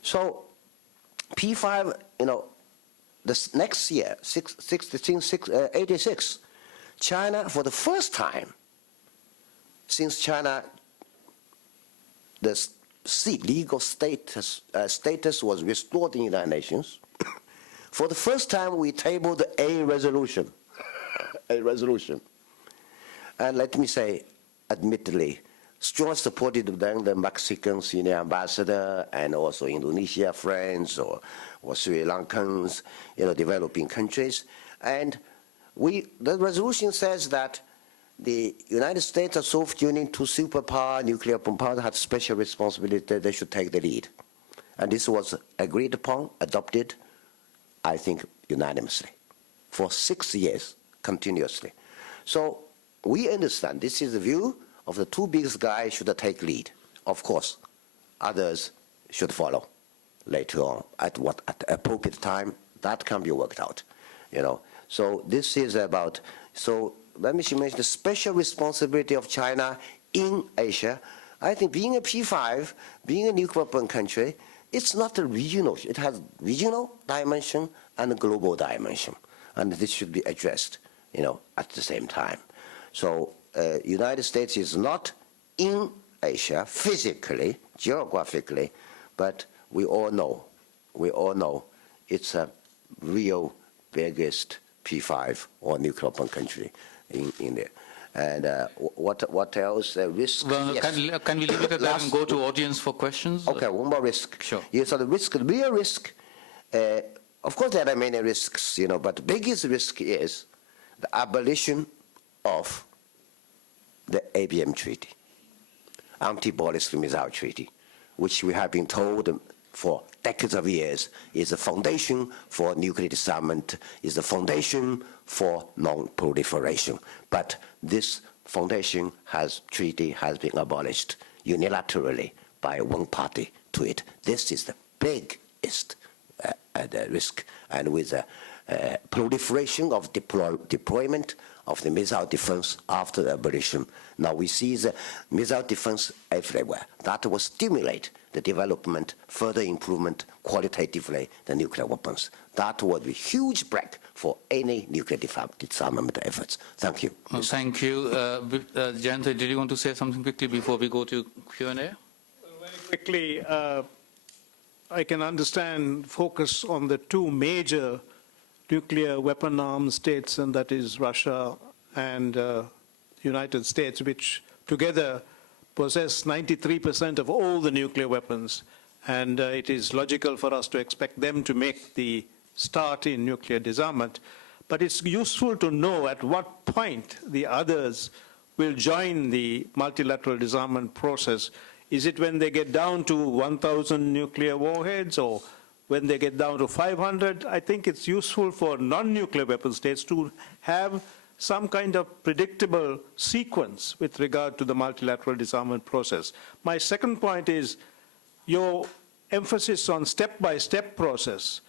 So, P5, the next year, 86, China, for the first time, since China, the legal status was restored in the United Nations, for the first time, we tabled a resolution. And let me say, admittedly, strongly supported by the Mexican senior ambassador and also Indonesia friends or Sri Lankans, developing countries. And the resolution says that the United States and Soviet Union, two superpower, nuclear powers, had special responsibility. They should take the lead. And this was agreed upon, adopted, I think, unanimously, for 6 years, continuously. So we understand this is the view of the two biggest guys should take lead. Of course, others should follow later on at appropriate time. That can be worked out, So this is about, so let me mention the special responsibility of China in Asia. I think being a P5, being a nuclear weapon country, it's not a regional. It has regional dimension and a global dimension, and this should be addressed, at the same time. So, United States is not in Asia physically, geographically, but we all know it's a real biggest P5 or nuclear weapon country in there. And what else? Risk? Well, yes. can we leave it at that and go to audience for questions? Okay, one more risk. Sure. Yes, so the real risk, of course there are many risks, but the biggest risk is the abolition of the ABM Treaty, Anti-Ballistic Missile Treaty, which we have been told for decades of years is the foundation for nuclear disarmament, is the foundation for non-proliferation. But this treaty has been abolished unilaterally by one party to it. This is the biggest risk. And with the proliferation of deployment of the missile defense after the abolition, now we see the missile defense everywhere. That will stimulate the development, further improvement qualitatively the nuclear weapons. That would be a huge break for any nuclear disarmament efforts. Thank you. Thank you. Jayanta, did you want to say something quickly before we go to Q&A? Very quickly, I can understand focus on the two major nuclear weapon armed states, and that is Russia and United States, which together possess 93% of all the nuclear weapons. And it is logical for us to expect them to make the start in nuclear disarmament. But it's useful to know at what point the others will join the multilateral disarmament process. Is it when they get down to 1,000 nuclear warheads, or when they get down to 500? I think it's useful for non-nuclear weapon states to have some kind of predictable sequence with regard to the multilateral disarmament process. My second point is your emphasis on step-by-step process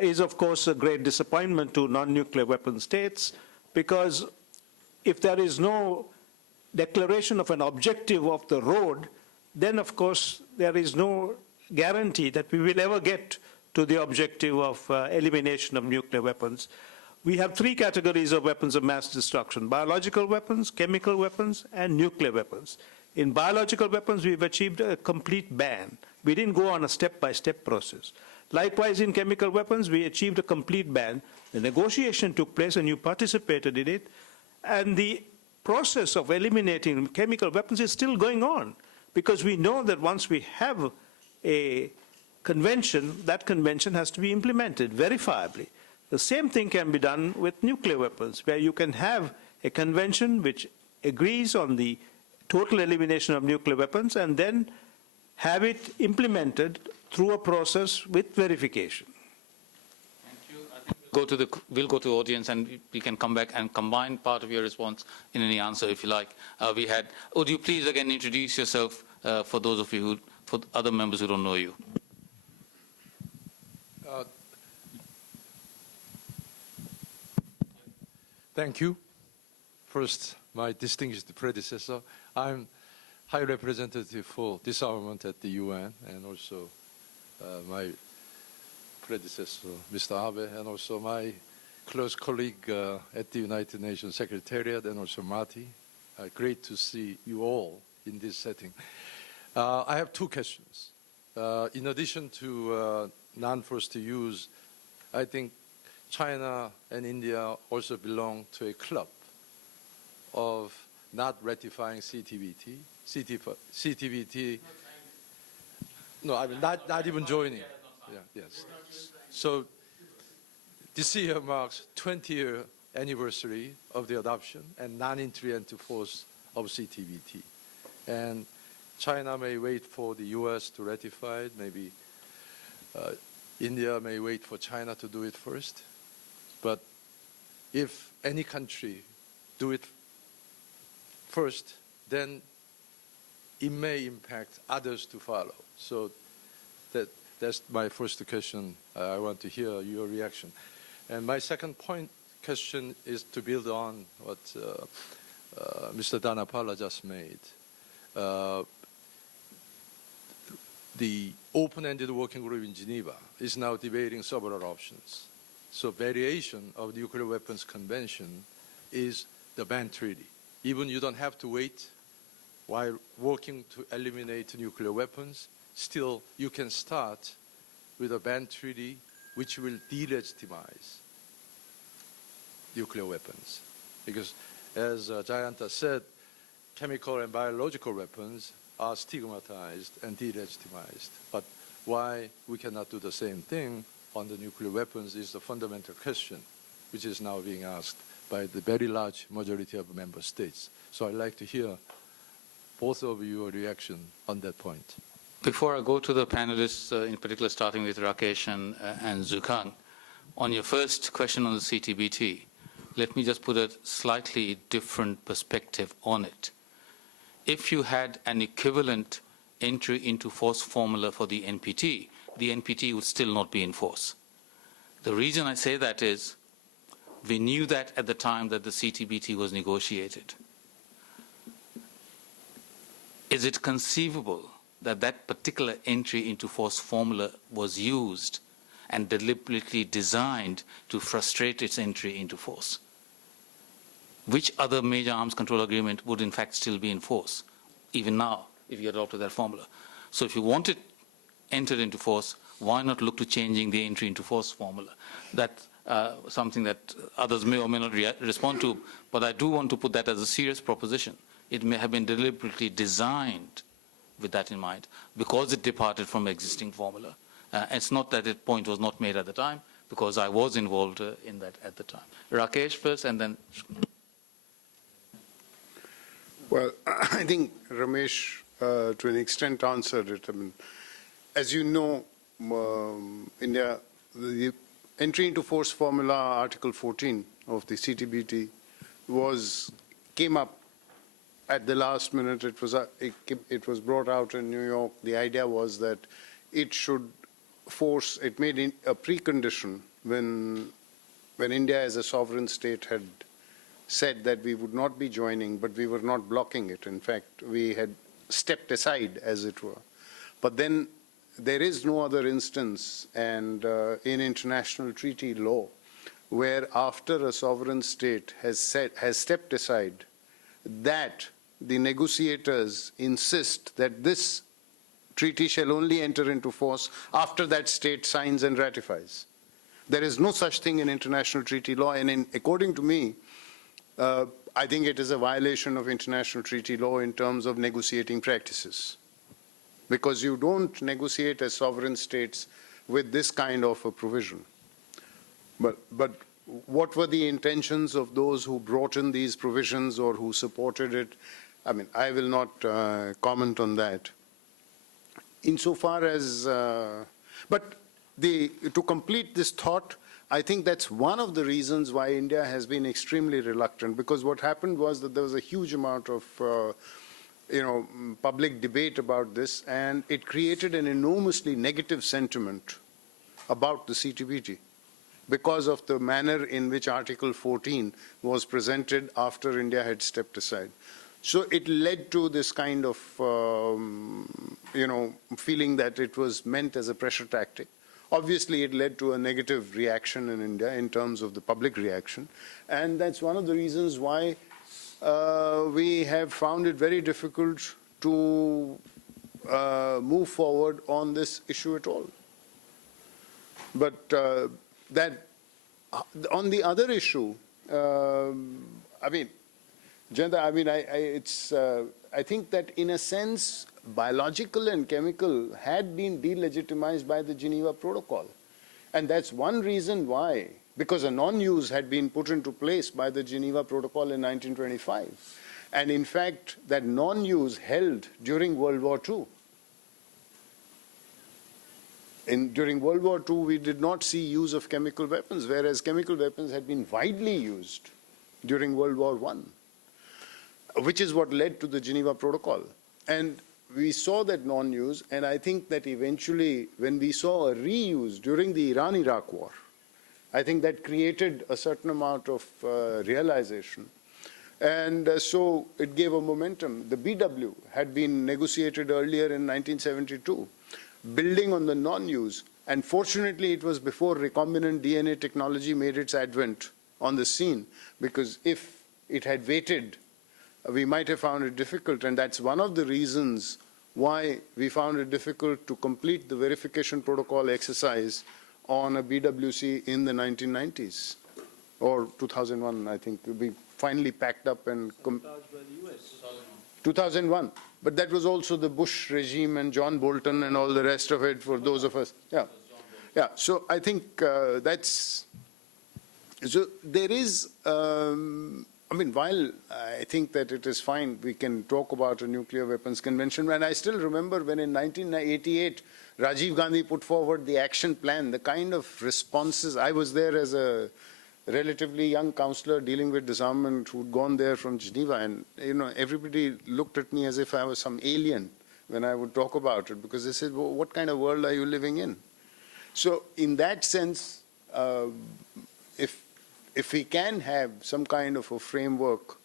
is, of course, a great disappointment to non-nuclear weapon states, because if there is no declaration of an objective of the road, then, of course, there is no guarantee that we will ever get to the objective of elimination of nuclear weapons. We have three categories of weapons of mass destruction: biological weapons, chemical weapons, and nuclear weapons. In biological weapons, we've achieved a complete ban. We didn't go on a step-by-step process. Likewise, in chemical weapons, we achieved a complete ban. The negotiation took place, and you participated in it, and the process of eliminating chemical weapons is still going on, because we know that once we have a convention, that convention has to be implemented verifiably. The same thing can be done with nuclear weapons, where you can have a convention which agrees on the total elimination of nuclear weapons and then have it implemented through a process with verification. Thank you. I think we'll go to the audience, and we can come back and combine part of your response in any answer if you like. Would you please again introduce yourself for those of you for other members who don't know you? Thank you. First, my distinguished predecessor. I'm High Representative for Disarmament at the UN, and also my predecessor, Mr. Abe, and also my close colleague at the United Nations Secretariat, and also Marty. Great to see you all in this setting. I have two questions. In addition to non-forced use, I think China and India also belong to a club of not ratifying CTBT. CTBT. No, I mean not even joining. Yeah, yes. So this year marks 20-year anniversary of the adoption and non-entry into force of CTBT. And China may wait for the US to ratify it. Maybe India may wait for China to do it first. But if any country do it first, then it may impact others to follow. So that's my first question. I want to hear your reaction. And my second question is to build on what Mr. Dhanapala just made. The open-ended working group in Geneva is now debating several options. So variation of nuclear weapons convention is the ban treaty. Even you don't have to wait while working to eliminate nuclear weapons, still you can start with a ban treaty which will delegitimize nuclear weapons. Because as Jayanta said, chemical and biological weapons are stigmatized and delegitimized. But why we cannot do the same thing on the nuclear weapons is the fundamental question, which is now being asked by the very large majority of member states. So I'd like to hear both of your reaction on that point. Before I go to the panelists, in particular starting with Rakesh and Zukang, on your first question on the CTBT, let me just put a slightly different perspective on it. If you had an equivalent entry into force formula for the NPT would still not be in force. The reason I say that is we knew that at the time that the CTBT was negotiated. Is it conceivable that that particular entry into force formula was used and deliberately designed to frustrate its entry into force. Which other major arms control agreement would in fact still be in force, even now, if you adopted that formula? So if you want it entered into force, why not look to changing the entry into force formula? That's something that others may or may not respond to, but I do want to put that as a serious proposition. It may have been deliberately designed with that in mind, because it departed from existing formula. It's not that the point was not made at the time, because I was involved in that at the time. Rakesh first, and then... Well, I think Ramesh, to an extent, answered it. I mean, as you know, India, the entry into force formula, Article 14 of the CTBT, came up at the last minute. It was brought out in New York. The idea was that it should force. It made a precondition when India, as a sovereign state, had said that we would not be joining, but we were not blocking it. In fact, we had stepped aside, as it were. But then there is no other instance, and in international treaty law, where after a sovereign state has stepped aside, that the negotiators insist that this treaty shall only enter into force after that state signs and ratifies. There is no such thing in international treaty law, and according to me, I think it is a violation of international treaty law in terms of negotiating practices, because you don't negotiate as sovereign states with this kind of a provision. But what were the intentions of those who brought in these provisions or who supported it? I mean, I will not comment on that. Insofar as, but to complete this thought, I think that's one of the reasons why India has been extremely reluctant, because what happened was that there was a huge amount of public debate about this, and it created an enormously negative sentiment about the CTBT because of the manner in which Article 14 was presented after India had stepped aside. So it led to this kind of, feeling that it was meant as a pressure tactic. Obviously, it led to a negative reaction in India in terms of the public reaction. And that's one of the reasons why we have found it very difficult to move forward on this issue at all. But on the other issue, I mean, Jayanta, I mean, I think that in a sense, biological and chemical had been delegitimized by the Geneva Protocol. And that's one reason why, because a non-use had been put into place by the Geneva Protocol in 1925. And in fact, that non-use held during World War II. During World War II, we did not see use of chemical weapons, whereas chemical weapons had been widely used during World War I, which is what led to the Geneva Protocol. And we saw that non-use, and I think that eventually when we saw a reuse during the Iran-Iraq war, I think that created a certain amount of realization. And so it gave a momentum. The BW had been negotiated earlier in 1972, building on the non-use. And fortunately, it was before recombinant DNA technology made its advent on the scene, because if it had waited, we might have found it difficult. And that's one of the reasons why we found it difficult to complete the verification protocol exercise on a BWC in the 1990s, or 2001, I think. We finally packed up and... 2001. But that was also the Bush regime and John Bolton and all the rest of it for those of us. Yeah. Yeah. So I think that's... So there is... I mean, while I think that it is fine, we can talk about a nuclear weapons convention. And I still remember when in 1988, Rajiv Gandhi put forward the action plan, the kind of responses. I was there as a relatively young counselor dealing with disarmament who'd gone there from Geneva. And, everybody looked at me as if I was some alien when I would talk about it, because they said, well, what kind of world are you living in? So in that sense, if we can have some kind of a framework,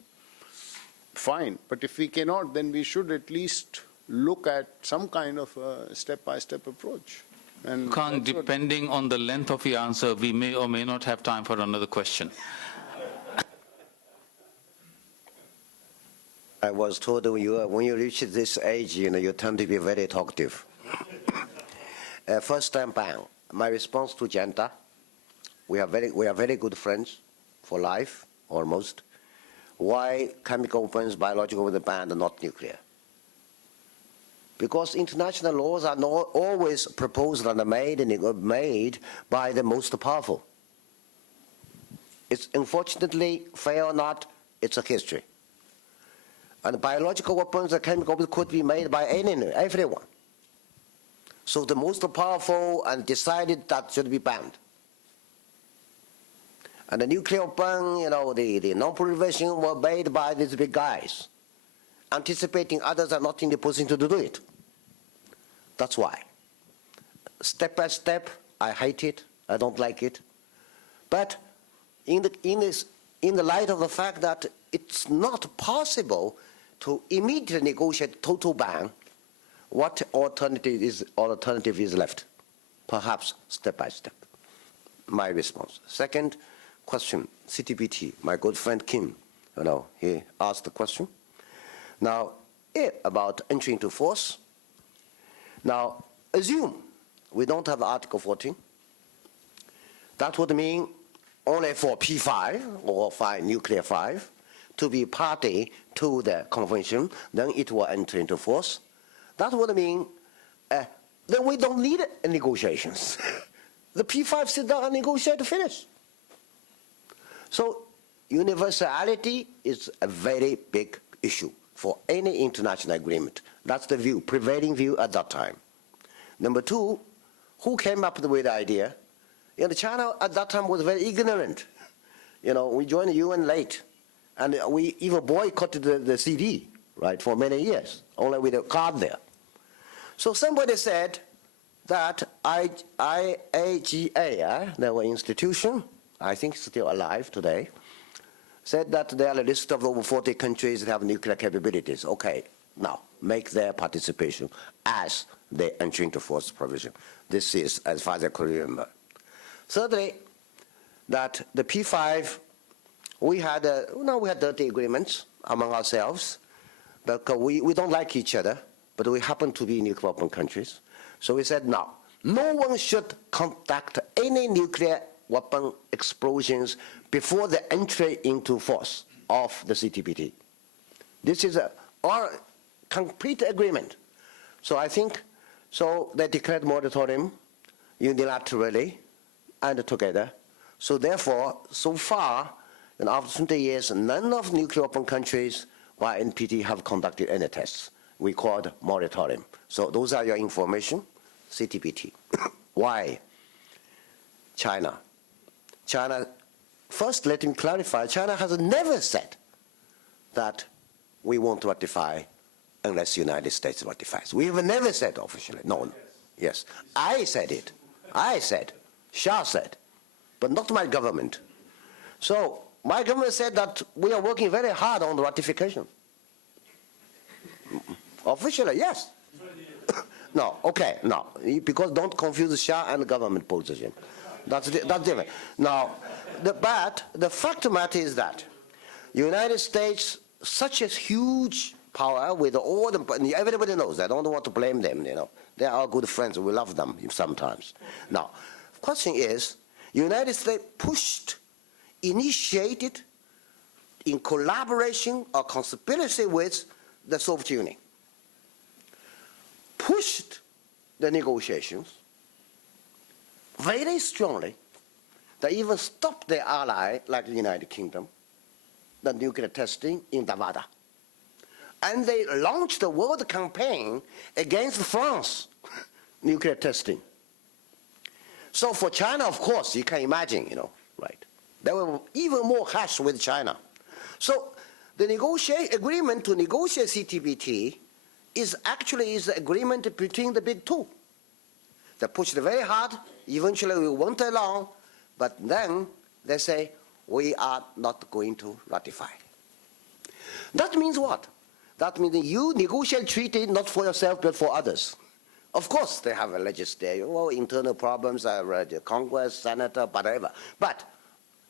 fine. But if we cannot, then we should at least look at some kind of a step-by-step approach. And Khan, that's what- depending on the length of your answer, we may or may not have time for another question. I was told when you reach this age, you tend to be very talkative. First time ban. My response to Janta, we are very good friends for life, almost. Why chemical weapons, biological weapons banned, and not nuclear? Because international laws are not always proposed and made by the most powerful. It's unfortunately, fair or not, it's a history. And biological weapons and chemical weapons could be made by everyone. So the most powerful and decided that should be banned. And the nuclear weapon, the non-proliferation were made by these big guys, anticipating others are not in the position to do it. That's why. Step by step, I hate it, I don't like it. But in the light of the fact that it's not possible to immediately negotiate total ban, what alternative is left? Perhaps step by step. My response. Second question, CTBT. My good friend Kim, he asked the question. Now, about entry into force. Now, assume we don't have Article 14. That would mean only for P5 or nuclear 5 to be party to the convention, then it will enter into force. That would mean then we don't need negotiations. The P5 sit down and negotiate to finish. So universality is a very big issue for any international agreement. That's the view, prevailing view at that time. Number two, who came up with the idea? China at that time was very ignorant. We joined the UN late, and we even boycotted the CD, right, for many years, only with a card there. So somebody said that IAGA, their institution, I think still alive today, said that there are a list of over 40 countries that have nuclear capabilities. Okay, now make their participation as they enter into force provision. This is as far as I could remember. Thirdly, that the P5, we had dirty agreements among ourselves, but we don't like each other, but we happen to be nuclear weapon countries. So we said, no one should conduct any nuclear weapon explosions before the entry into force of the CTBT. This is our complete agreement. So I think, they declared moratorium unilaterally and together. So therefore, so far, after 20 years, none of nuclear weapon countries by NPT have conducted any tests. We called moratorium. So those are your information, CTBT. Why? China. First, let me clarify, China has never said that we won't ratify unless the United States ratifies. We have never said officially, no. Yes, I said it. I said, Shah said, but not my government. So my government said that we are working very hard on the ratification. Officially, yes. No, okay, no, because don't confuse Shah and government position. That's different. Now, but the fact of the matter is that United States, such a huge power with all the, everybody knows, I don't want to blame them, They are our good friends, we love them sometimes. Now, the question is, United States initiated in collaboration or conspiracy with the Soviet Union, pushed the negotiations very strongly. They even stopped their ally, like the United Kingdom, the nuclear testing in Nevada. And they launched a world campaign against France, nuclear testing. So for China, of course, you can imagine, right? They were even more harsh with China. So the agreement to negotiate CTBT is the agreement between the big two. They pushed very hard. Eventually, we went along, but then they say, we are not going to ratify. That means what? That means you negotiate treaty not for yourself but for others. Of course, they have a legislature, well, internal problems, Congress, Senator, whatever. But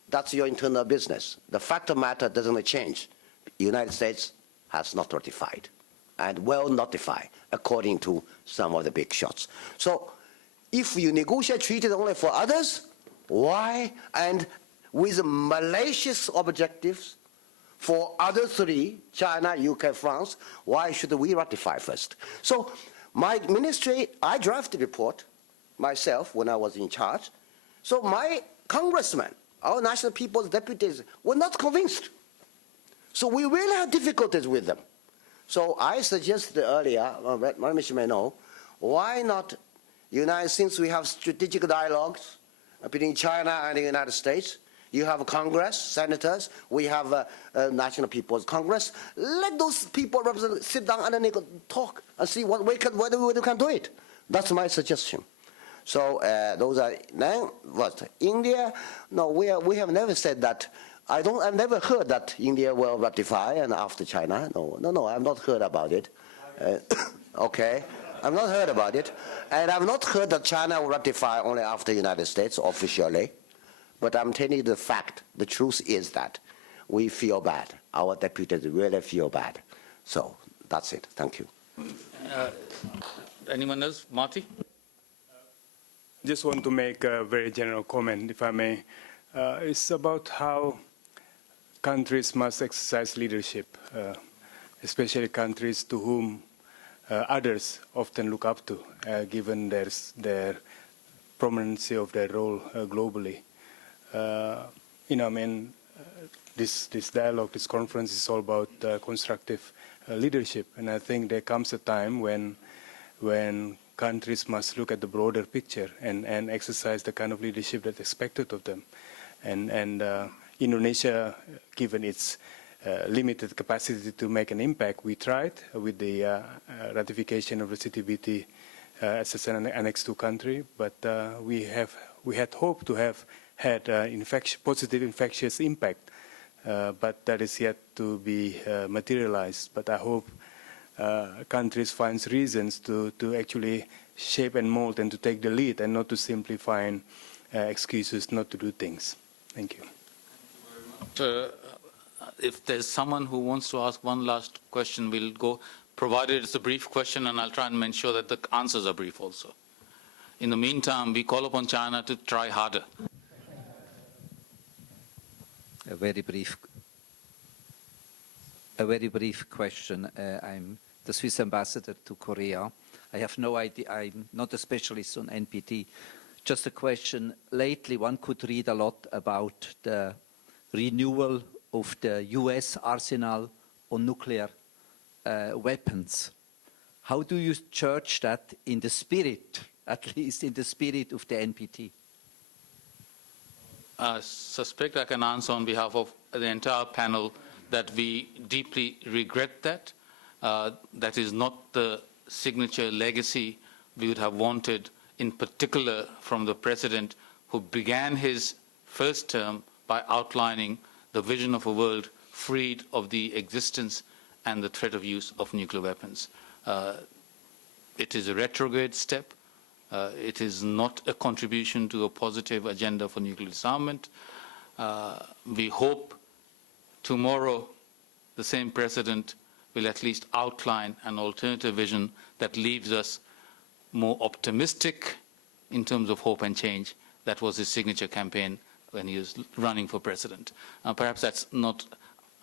that's your internal business. The fact of the matter doesn't change. The United States has not ratified and will notify according to some of the big shots. So if you negotiate treaties only for others, why? And with malicious objectives for other three, China, UK, France, why should we ratify first? So my ministry, I drafted a report myself when I was in charge. So my congressmen, our national people's deputies, were not convinced. So we really have difficulties with them. So I suggested earlier, Ramesh may know, why not since we have strategic dialogues between China and the United States, you have Congress, senators, we have National People's Congress. Let those people sit down and talk and see whether we can do it. That's my suggestion. So those are, now what, India? No, we have never said that. I've never heard that India will ratify and after China. No, I've not heard about it. Okay, I've not heard about it. And I've not heard that China will ratify only after the United States officially. But I'm telling you the fact, the truth is that we feel bad. Our deputies really feel bad. So that's it. Thank you. Anyone else? Marty? Just want to make a very general comment, if I may. It's about how countries must exercise leadership, especially countries to whom others often look up to, given their prominence of their role globally. This dialogue, this conference is all about constructive leadership, and I think there comes a time when countries must look at the broader picture and exercise the kind of leadership that's expected of them. And Indonesia, given its limited capacity to make an impact, we tried with the ratification of the CTBT as an Annex II country, but we had hoped to have had positive infectious impact, but that is yet to be materialized. But I hope countries find reasons to actually shape and mold and to take the lead and not to simply find excuses not to do things. Thank you. If there's someone who wants to ask one last question, we'll go, provided it's a brief question, and I'll try and ensure that the answers are brief also. In the meantime, we call upon China to try harder. A very brief question. I'm the Swiss ambassador to Korea. I have no idea. I'm not a specialist on NPT. Just a question. Lately, one could read a lot about the renewal of the US arsenal on nuclear weapons. How do you judge that in the spirit, at least in the spirit of the NPT? I suspect I can answer on behalf of the entire panel that we deeply regret that. That is not the signature legacy we would have wanted, in particular from the president who began his first term by outlining the vision of a world freed of the existence and the threat of use of nuclear weapons. It is a retrograde step. It is not a contribution to a positive agenda for nuclear disarmament. We hope tomorrow the same president will at least outline an alternative vision that leaves us more optimistic in terms of hope and change. That was his signature campaign when he was running for president. Perhaps that's not,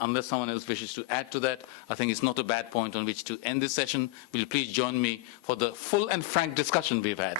unless someone else wishes to add to that, I think it's not a bad point on which to end this session. Will you please join me for the full and frank discussion we've had.